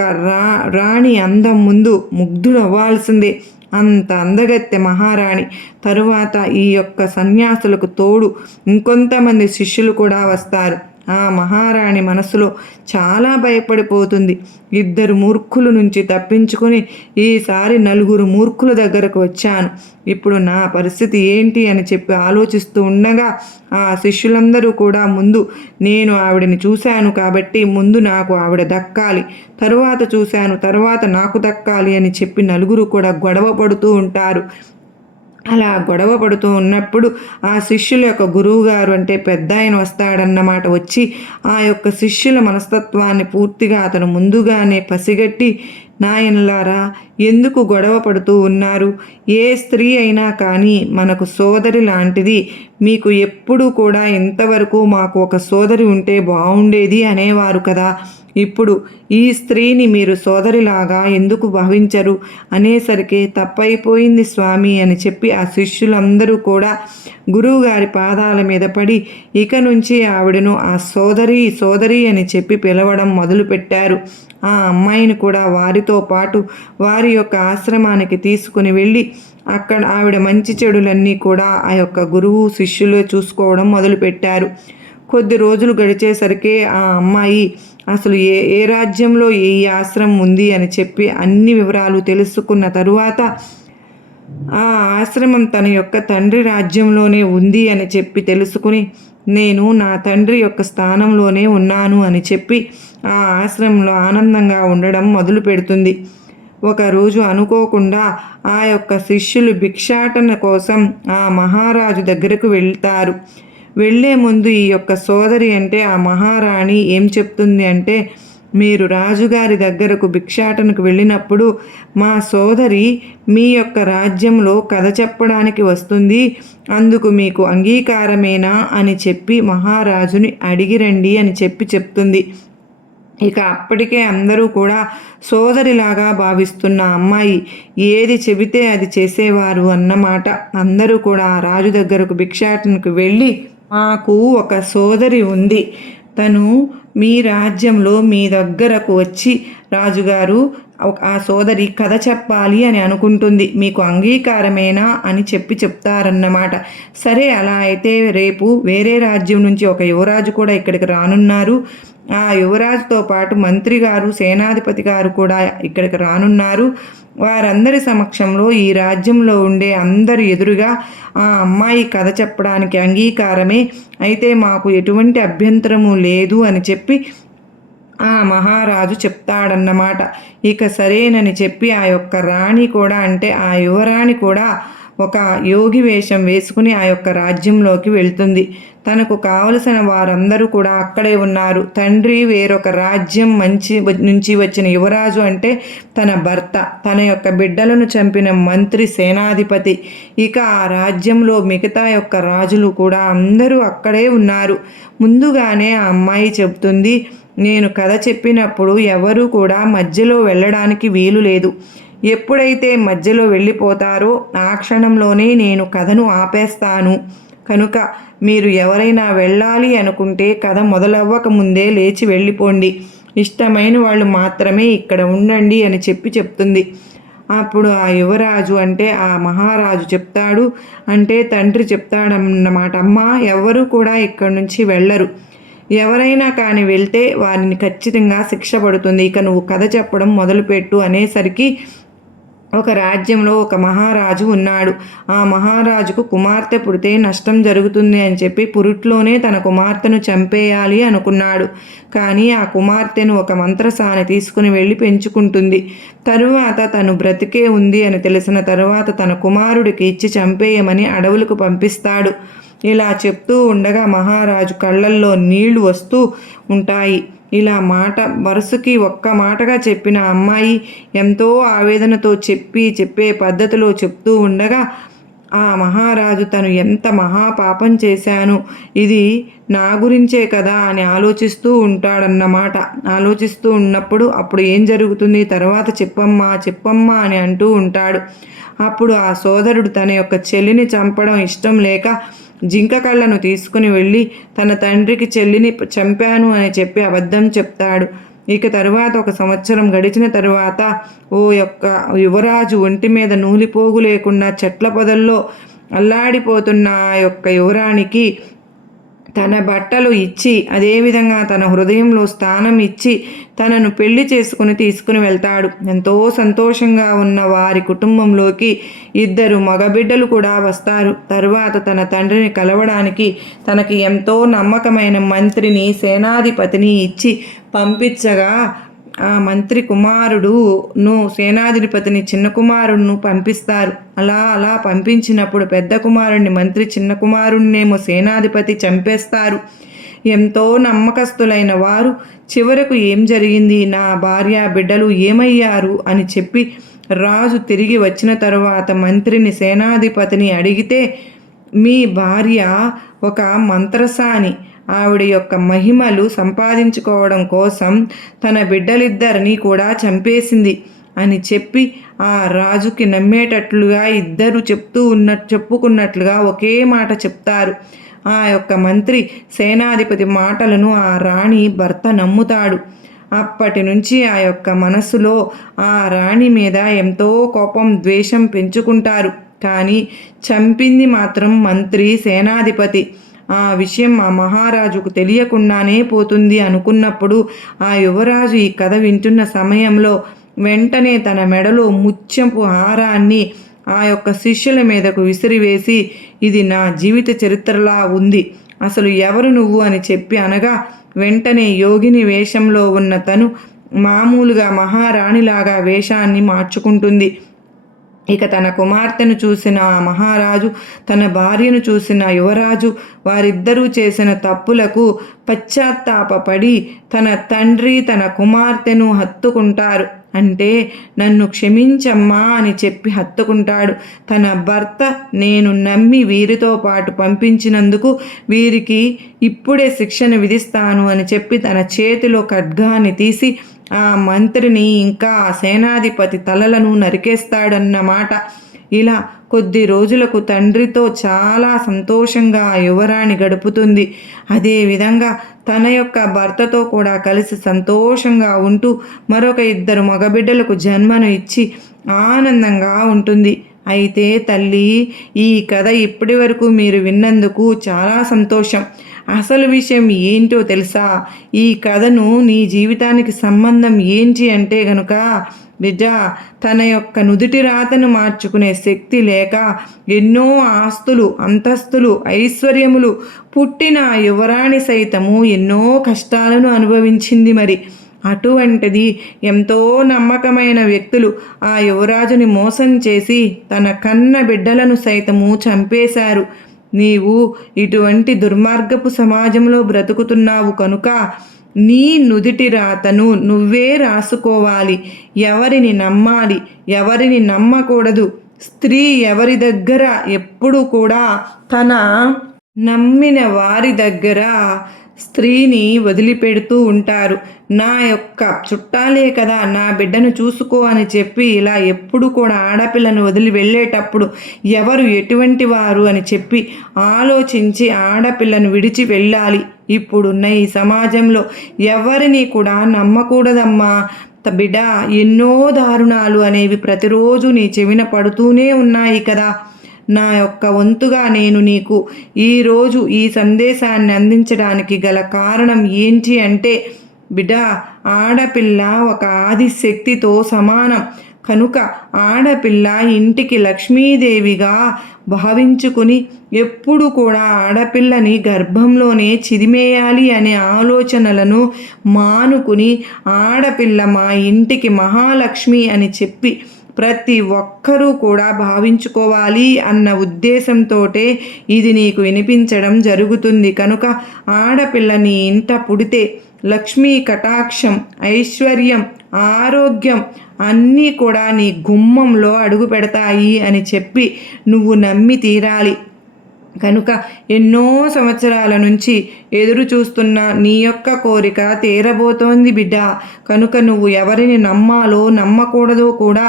రాణి అందం ముందు ముగ్ధుడవ్వాల్సిందే. అంత అందగత్తె మహారాణి. తరువాత ఈ యొక్క సన్యాసులకు తోడు ఇంకొంతమంది శిష్యులు కూడా వస్తారు. ఆ మహారాణి మనసులో చాలా భయపడిపోతుంది. ఇద్దరు మూర్ఖుల నుంచి తప్పించుకొని ఈసారి నలుగురు మూర్ఖుల దగ్గరకు వచ్చాను, ఇప్పుడు నా పరిస్థితి ఏంటి అని చెప్పి ఆలోచిస్తూ ఉండగా ఆ శిష్యులందరూ కూడా ముందు నేను ఆవిడని చూశాను కాబట్టి ముందు నాకు ఆవిడ దక్కాలి, తరువాత చూశాను తర్వాత నాకు దక్కాలి అని చెప్పి నలుగురు కూడా గొడవ పడుతూ ఉంటారు. అలా గొడవ పడుతూ ఉన్నప్పుడు ఆ శిష్యుల యొక్క గురువుగారు అంటే పెద్ద ఆయన వస్తాడన్నమాట. వచ్చి ఆ యొక్క శిష్యుల మనస్తత్వాన్ని పూర్తిగా అతను ముందుగానే పసిగట్టి, నాయనలారా ఎందుకు గొడవ పడుతూ ఉన్నారు? ఏ స్త్రీ అయినా కానీ మనకు సోదరి లాంటిది. మీకు ఎప్పుడు కూడా ఇంతవరకు మాకు ఒక సోదరి ఉంటే బాగుండేది అనేవారు కదా. ఇప్పుడు ఈ స్త్రీని మీరు సోదరిలాగా ఎందుకు భావించరు అనేసరికి తప్పైపోయింది స్వామి అని చెప్పి ఆ శిష్యులందరూ కూడా గురువుగారి పాదాల మీద పడి ఇక నుంచి ఆవిడను ఆ సోదరి అని చెప్పి పిలవడం మొదలుపెట్టారు. ఆ అమ్మాయిని కూడా వారితో పాటు వారి యొక్క ఆశ్రమానికి తీసుకుని వెళ్ళి అక్కడ ఆవిడ మంచి చెడులన్నీ కూడా ఆ యొక్క గురువు శిష్యులు చూసుకోవడం మొదలుపెట్టారు. కొద్ది రోజులు గడిచేసరికి ఆ అమ్మాయి అసలు ఏ రాజ్యంలో ఏ ఆశ్రమం ఉంది అని చెప్పి అన్ని వివరాలు తెలుసుకున్న తరువాత ఆ ఆశ్రమం తన యొక్క తండ్రి రాజ్యంలోనే ఉంది అని చెప్పి తెలుసుకుని నేను నా తండ్రి యొక్క స్థానంలోనే ఉన్నాను అని చెప్పి ఆ ఆశ్రమంలో ఆనందంగా ఉండడం మొదలు పెడుతుంది. ఒకరోజు అనుకోకుండా ఆ యొక్క శిష్యులు భిక్షాటన కోసం ఆ మహారాజు దగ్గరకు వెళ్తారు. వెళ్ళే ముందు ఈ యొక్క సోదరి అంటే ఆ మహారాణి ఏం చెప్తుంది అంటే, మీరు రాజుగారి దగ్గరకు భిక్షాటనకు వెళ్ళినప్పుడు మా సోదరి మీ యొక్క రాజ్యంలో కథ చెప్పడానికి వస్తుంది, అందుకు మీకు అంగీకారమేనా అని చెప్పి మహారాజుని అడిగిరండి అని చెప్తుంది. ఇక అప్పటికే అందరూ కూడా సోదరిలాగా భావిస్తున్న అమ్మాయి ఏది చెబితే అది చేసేవారు అన్నమాట. అందరూ కూడా రాజు దగ్గరకు భిక్షాటనకు వెళ్ళి, మాకు ఒక సోదరి ఉంది, తను మీ రాజ్యంలో మీ దగ్గరకు వచ్చి రాజుగారు ఆ సోదరి కథ చెప్పాలి అని అనుకుంటుంది, మీకు అంగీకారమేనా అని చెప్తారన్నమాట. సరే అలా అయితే రేపు వేరే రాజ్యం నుంచి ఒక యువరాజు కూడా ఇక్కడికి రానున్నారు, ఆ యువరాజుతో పాటు మంత్రి గారు సేనాధిపతి గారు కూడా ఇక్కడికి రానున్నారు, వారందరి సమక్షంలో ఈ రాజ్యంలో ఉండే అందరి ఎదురుగా ఆ అమ్మాయి కథ చెప్పడానికి అంగీకారమే, అయితే మాకు ఎటువంటి అభ్యంతరము లేదు అని చెప్పి ఆ మహారాజు చెప్తాడన్నమాట. ఇక సరేనని చెప్పి ఆ యొక్క రాణి కూడా అంటే ఆ యువరాణి కూడా ఒక యోగి వేషం వేసుకుని ఆ యొక్క రాజ్యంలోకి వెళ్తుంది. తనకు కావలసిన వారందరూ కూడా అక్కడే ఉన్నారు. తండ్రి వేరొక రాజ్యం నుంచి వచ్చిన యువరాజు అంటే తన భర్త, తన యొక్క బిడ్డలను చంపిన మంత్రి సేనాధిపతి, ఇక ఆ రాజ్యంలో మిగతా యొక్క రాజులు కూడా అందరూ అక్కడే ఉన్నారు. ముందుగానే ఆ అమ్మాయి చెబుతుంది, నేను కథ చెప్పినప్పుడు ఎవరూ కూడా మధ్యలో వెళ్ళడానికి వీలు లేదు. ఎప్పుడైతే మధ్యలో వెళ్ళిపోతారో ఆ క్షణంలోనే నేను కథను ఆపేస్తాను. కనుక మీరు ఎవరైనా వెళ్ళాలి అనుకుంటే కథ మొదలవ్వక ముందే లేచి వెళ్ళిపోండి. ఇష్టమైన వాళ్ళు మాత్రమే ఇక్కడ ఉండండి అని చెప్తుంది. అప్పుడు ఆ యువరాజు అంటే ఆ మహారాజు చెప్తాడు, అంటే తండ్రి చెప్తాడన్నమాట, అమ్మ ఎవరు కూడా ఇక్కడి నుంచి వెళ్ళరు. ఎవరైనా కానీ వెళ్తే వారిని ఖచ్చితంగా శిక్ష పడుతుంది. ఇక నువ్వు కథ చెప్పడం మొదలుపెట్టు అనేసరికి ఒక రాజ్యంలో ఒక మహారాజు ఉన్నాడు. ఆ మహారాజుకు కుమార్తె పుడితే నష్టం జరుగుతుంది అని చెప్పి పురిట్లోనే తన కుమార్తెను చంపేయాలి అనుకున్నాడు. కానీ ఆ కుమార్తెను ఒక మంత్రసాని తీసుకుని వెళ్ళి పెంచుకుంటుంది. తరువాత తను బ్రతికే ఉంది అని తెలిసిన తరువాత తన కుమారుడికి ఇచ్చి చంపేయమని అడవులకు పంపిస్తాడు. ఇలా చెప్తూ ఉండగా మహారాజు కళ్ళల్లో నీళ్లు వస్తూ ఉంటాయి. ఇలా మాట వరుసకి ఒక్క మాటగా చెప్పిన అమ్మాయి ఎంతో ఆవేదనతో చెప్పే పద్ధతిలో చెప్తూ ఉండగా ఆ మహారాజు తను ఎంత మహాపాపం చేశాను, ఇది నా గురించే కదా అని ఆలోచిస్తూ ఉంటాడన్నమాట. ఆలోచిస్తూ ఉన్నప్పుడు అప్పుడు ఏం జరుగుతుంది, తర్వాత చెప్పమ్మా అని అంటూ ఉంటాడు. అప్పుడు ఆ సోదరుడు తన యొక్క చెల్లిని చంపడం ఇష్టం లేక జింక కళ్ళను తీసుకుని వెళ్ళి తన తండ్రికి చెల్లిని చంపాను అని చెప్పి అబద్ధం చెప్తాడు. ఇక తరువాత 1 సంవత్సరం గడిచిన తరువాత ఓ యొక్క యువరాజు ఒంటి మీద నూలిపోగు లేకుండా చెట్ల పొదల్లో అల్లాడిపోతున్న ఆ యొక్క యువరానికి తన బట్టలు ఇచ్చి, అదేవిధంగా తన హృదయంలో స్థానం ఇచ్చి తనను పెళ్లి చేసుకుని తీసుకుని వెళ్తాడు. ఎంతో సంతోషంగా ఉన్న వారి కుటుంబంలోకి 2 మగబిడ్డలు కూడా వస్తారు. తరువాత తన తండ్రిని కలవడానికి తనకి ఎంతో నమ్మకమైన మంత్రిని సేనాధిపతిని ఇచ్చి పంపించగా ఆ మంత్రి కుమారుడును సేనాధిపతిని చిన్న కుమారుడును పంపిస్తారు. అలా పంపించినప్పుడు పెద్ద కుమారుడిని మంత్రి, చిన్న కుమారుడినేమో సేనాధిపతి చంపేస్తారు. ఎంతో నమ్మకస్తులైన వారు చివరకు ఏం జరిగింది, నా భార్య బిడ్డలు ఏమయ్యారు అని చెప్పి రాజు తిరిగి వచ్చిన తరువాత మంత్రిని సేనాధిపతిని అడిగితే, మీ భార్య ఒక మంత్రసాని, ఆవిడ యొక్క మహిమలు సంపాదించుకోవడం కోసం తన బిడ్డలిద్దరినీ కూడా చంపేసింది అని చెప్పి ఆ రాజుకి నమ్మేటట్లుగా ఇద్దరు చెప్పుకున్నట్లుగా ఒకే మాట చెప్తారు. ఆ యొక్క మంత్రి సేనాధిపతి మాటలను ఆ రాణి భర్త నమ్ముతాడు. అప్పటి నుంచి ఆ యొక్క మనసులో ఆ రాణి మీద ఎంతో కోపం, ద్వేషం పెంచుకుంటారు. కానీ చంపింది మాత్రం మంత్రి, సేనాధిపతి. ఆ విషయం ఆ మహారాజుకు తెలియకుండానే పోతుంది అనుకున్నప్పుడు ఆ యువరాజు ఈ కథ వింటున్న సమయంలో వెంటనే తన మెడలో ముత్యపు హారాన్ని ఆ యొక్క శిష్యుల మీదకు విసిరివేసి, ఇది నా జీవిత చరిత్రలా ఉంది, అసలు ఎవరు నువ్వు అని చెప్పి అనగా వెంటనే యోగిని వేషంలో ఉన్న తను మామూలుగా మహారాణిలాగా వేషాన్ని మార్చుకుంటుంది. ఇక తన కుమార్తెను చూసిన ఆ మహారాజు, తన భార్యను చూసిన యువరాజు వారిద్దరూ చేసిన తప్పులకు పశ్చాత్తాపపడి తన తండ్రి తన కుమార్తెను హత్తుకుంటారు. అంటే నన్ను క్షమించమ్మా అని చెప్పి హత్తుకుంటాడు. తన భర్త నేను నమ్మి వీరితో పాటు పంపించినందుకు వీరికి ఇప్పుడే శిక్షను విధిస్తాను అని చెప్పి తన చేతిలో ఖడ్గాన్ని తీసి ఆ మంత్రిని ఇంకా ఆ సేనాధిపతి తలలను నరికేస్తాడన్నమాట. ఇలా కొద్ది రోజులకు తండ్రితో చాలా సంతోషంగా ఆ యువరాణి గడుపుతుంది. అదేవిధంగా తన యొక్క భర్తతో కూడా కలిసి సంతోషంగా ఉంటూ మరొక 2 మగబిడ్డలకు జన్మను ఇచ్చి ఆనందంగా ఉంటుంది. అయితే తల్లి, ఈ కథ ఇప్పటి వరకు మీరు విన్నందుకు చాలా సంతోషం. అసలు విషయం ఏంటో తెలుసా? ఈ కథను నీ జీవితానికి సంబంధం ఏంటి అంటే గనుక బిడ్డ, తన యొక్క నుదుటి రాతను మార్చుకునే శక్తి లేక ఎన్నో ఆస్తులు, అంతస్తులు, ఐశ్వర్యములు పుట్టిన యువరాణి సైతము ఎన్నో కష్టాలను అనుభవించింది. మరి అటువంటిది ఎంతో నమ్మకమైన వ్యక్తులు ఆ యువరాజుని మోసం చేసి తన కన్న బిడ్డలను సైతము చంపేశారు. నీవు ఇటువంటి దుర్మార్గపు సమాజంలో బ్రతుకుతున్నావు కనుక నీ నుదిటి రాతను నువ్వే రాసుకోవాలి. ఎవరిని నమ్మాలి, ఎవరిని నమ్మకూడదు. స్త్రీ ఎవరి దగ్గర ఎప్పుడు కూడా తన నమ్మిన వారి దగ్గర స్త్రీని వదిలిపెడుతూ ఉంటారు. నా యొక్క చుట్టాలే కదా, నా బిడ్డను చూసుకో అని చెప్పి ఇలా ఎప్పుడు కూడా ఆడపిల్లను వదిలి వెళ్ళేటప్పుడు ఎవరు ఎటువంటి వారు అని చెప్పి ఆలోచించి ఆడపిల్లను విడిచి వెళ్ళాలి. ఇప్పుడున్న ఈ సమాజంలో ఎవరిని కూడా నమ్మకూడదమ్మా బిడ్డ. ఎన్నో దారుణాలు అనేవి ప్రతిరోజు నీ చెవిన పడుతూనే ఉన్నాయి కదా. నా యొక్క వంతుగా నేను నీకు ఈరోజు ఈ సందేశాన్ని అందించడానికి గల కారణం ఏంటి అంటే బిడ్డ, ఆడపిల్ల ఒక ఆదిశక్తితో సమానం కనుక ఆడపిల్ల ఇంటికి లక్ష్మీదేవిగా భావించుకుని ఎప్పుడు కూడా ఆడపిల్లని గర్భంలోనే చిదిమేయాలి అనే ఆలోచనలను మానుకుని ఆడపిల్ల మా ఇంటికి మహాలక్ష్మి అని చెప్పి ప్రతి ఒక్కరూ కూడా భావించుకోవాలి అన్న ఉద్దేశంతో ఇది నీకు వినిపించడం జరుగుతుంది. కనుక ఆడపిల్ల నీ ఇంట పుడితే లక్ష్మీ కటాక్షం, ఐశ్వర్యం, ఆరోగ్యం అన్నీ కూడా నీ గుమ్మంలో అడుగు పెడతాయి అని చెప్పి నువ్వు నమ్మి తీరాలి. కనుక ఎన్నో సంవత్సరాల నుంచి ఎదురు చూస్తున్న నీ యొక్క కోరిక తీరబోతోంది బిడ్డ. కనుక నువ్వు ఎవరిని నమ్మాలో నమ్మకూడదో కూడా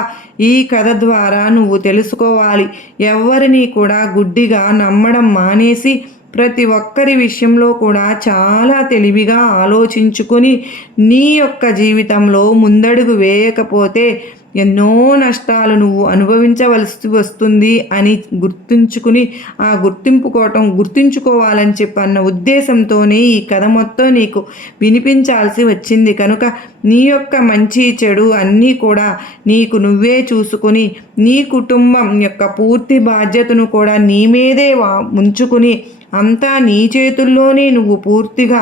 ఈ కథ ద్వారా నువ్వు తెలుసుకోవాలి. ఎవరిని కూడా గుడ్డిగా నమ్మడం మానేసి ప్రతి ఒక్కరి విషయంలో కూడా చాలా తెలివిగా ఆలోచించుకొని నీ యొక్క జీవితంలో ముందడుగు వేయకపోతే ఎన్నో నష్టాలు నువ్వు అనుభవించవలసి వస్తుంది అని గుర్తుంచుకుని ఆ గుర్తుంచుకోవాలని చెప్పి అన్న ఉద్దేశంతోనే ఈ కథ మొత్తం నీకు వినిపించాల్సి వచ్చింది. కనుక నీ యొక్క మంచి చెడు అన్నీ కూడా నీకు నువ్వే చూసుకుని నీ కుటుంబం యొక్క పూర్తి బాధ్యతను కూడా నీ మీదే ఉంచుకుని అంతా నీ చేతుల్లోనే నువ్వు పూర్తిగా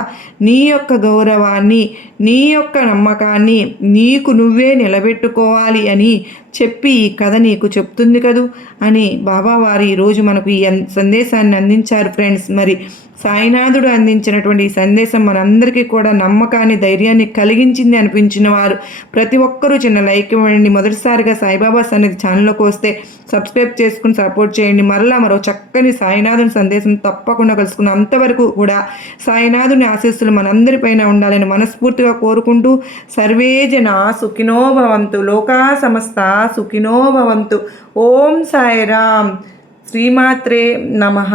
నీ యొక్క గౌరవాన్ని, నీ యొక్క నమ్మకాన్ని నీకు నువ్వే నిలబెట్టుకోవాలి అని చెప్పి ఈ కథ నీకు చెప్తుంది కదూ అని బాబావారు ఈరోజు మనకు ఈ సందేశాన్ని అందించారు ఫ్రెండ్స్. మరి సాయినాథుడు అందించినటువంటి ఈ సందేశం మనందరికీ కూడా నమ్మకాన్ని, ధైర్యాన్ని కలిగించింది అనిపించిన వారు ప్రతి ఒక్కరూ చిన్న లైక్ ఇవ్వండి. మొదటిసారిగా సాయిబాబా సన్నిధి ఛానల్లోకి వస్తే సబ్స్క్రైబ్ చేసుకుని సపోర్ట్ చేయండి. మరో చక్కని సాయినాథుని సందేశం తప్పకుండా కలుసుకున్నాం. అంతవరకు కూడా సాయినాథుని ఆశీస్సులు మనందరిపైన ఉండాలని మనస్ఫూర్తిగా కోరుకుంటూ సర్వే జన సుఖినో భవంతు, లోకా సమస్త సుఖినో భవంతు. ఓం సాయిరామ్. శ్రీమాత్రే నమః.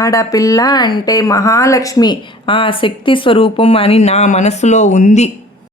ఆడపిల్ల అంటే మహాలక్ష్మి, ఆ శక్తి స్వరూపం అని నా మనసులో ఉంది.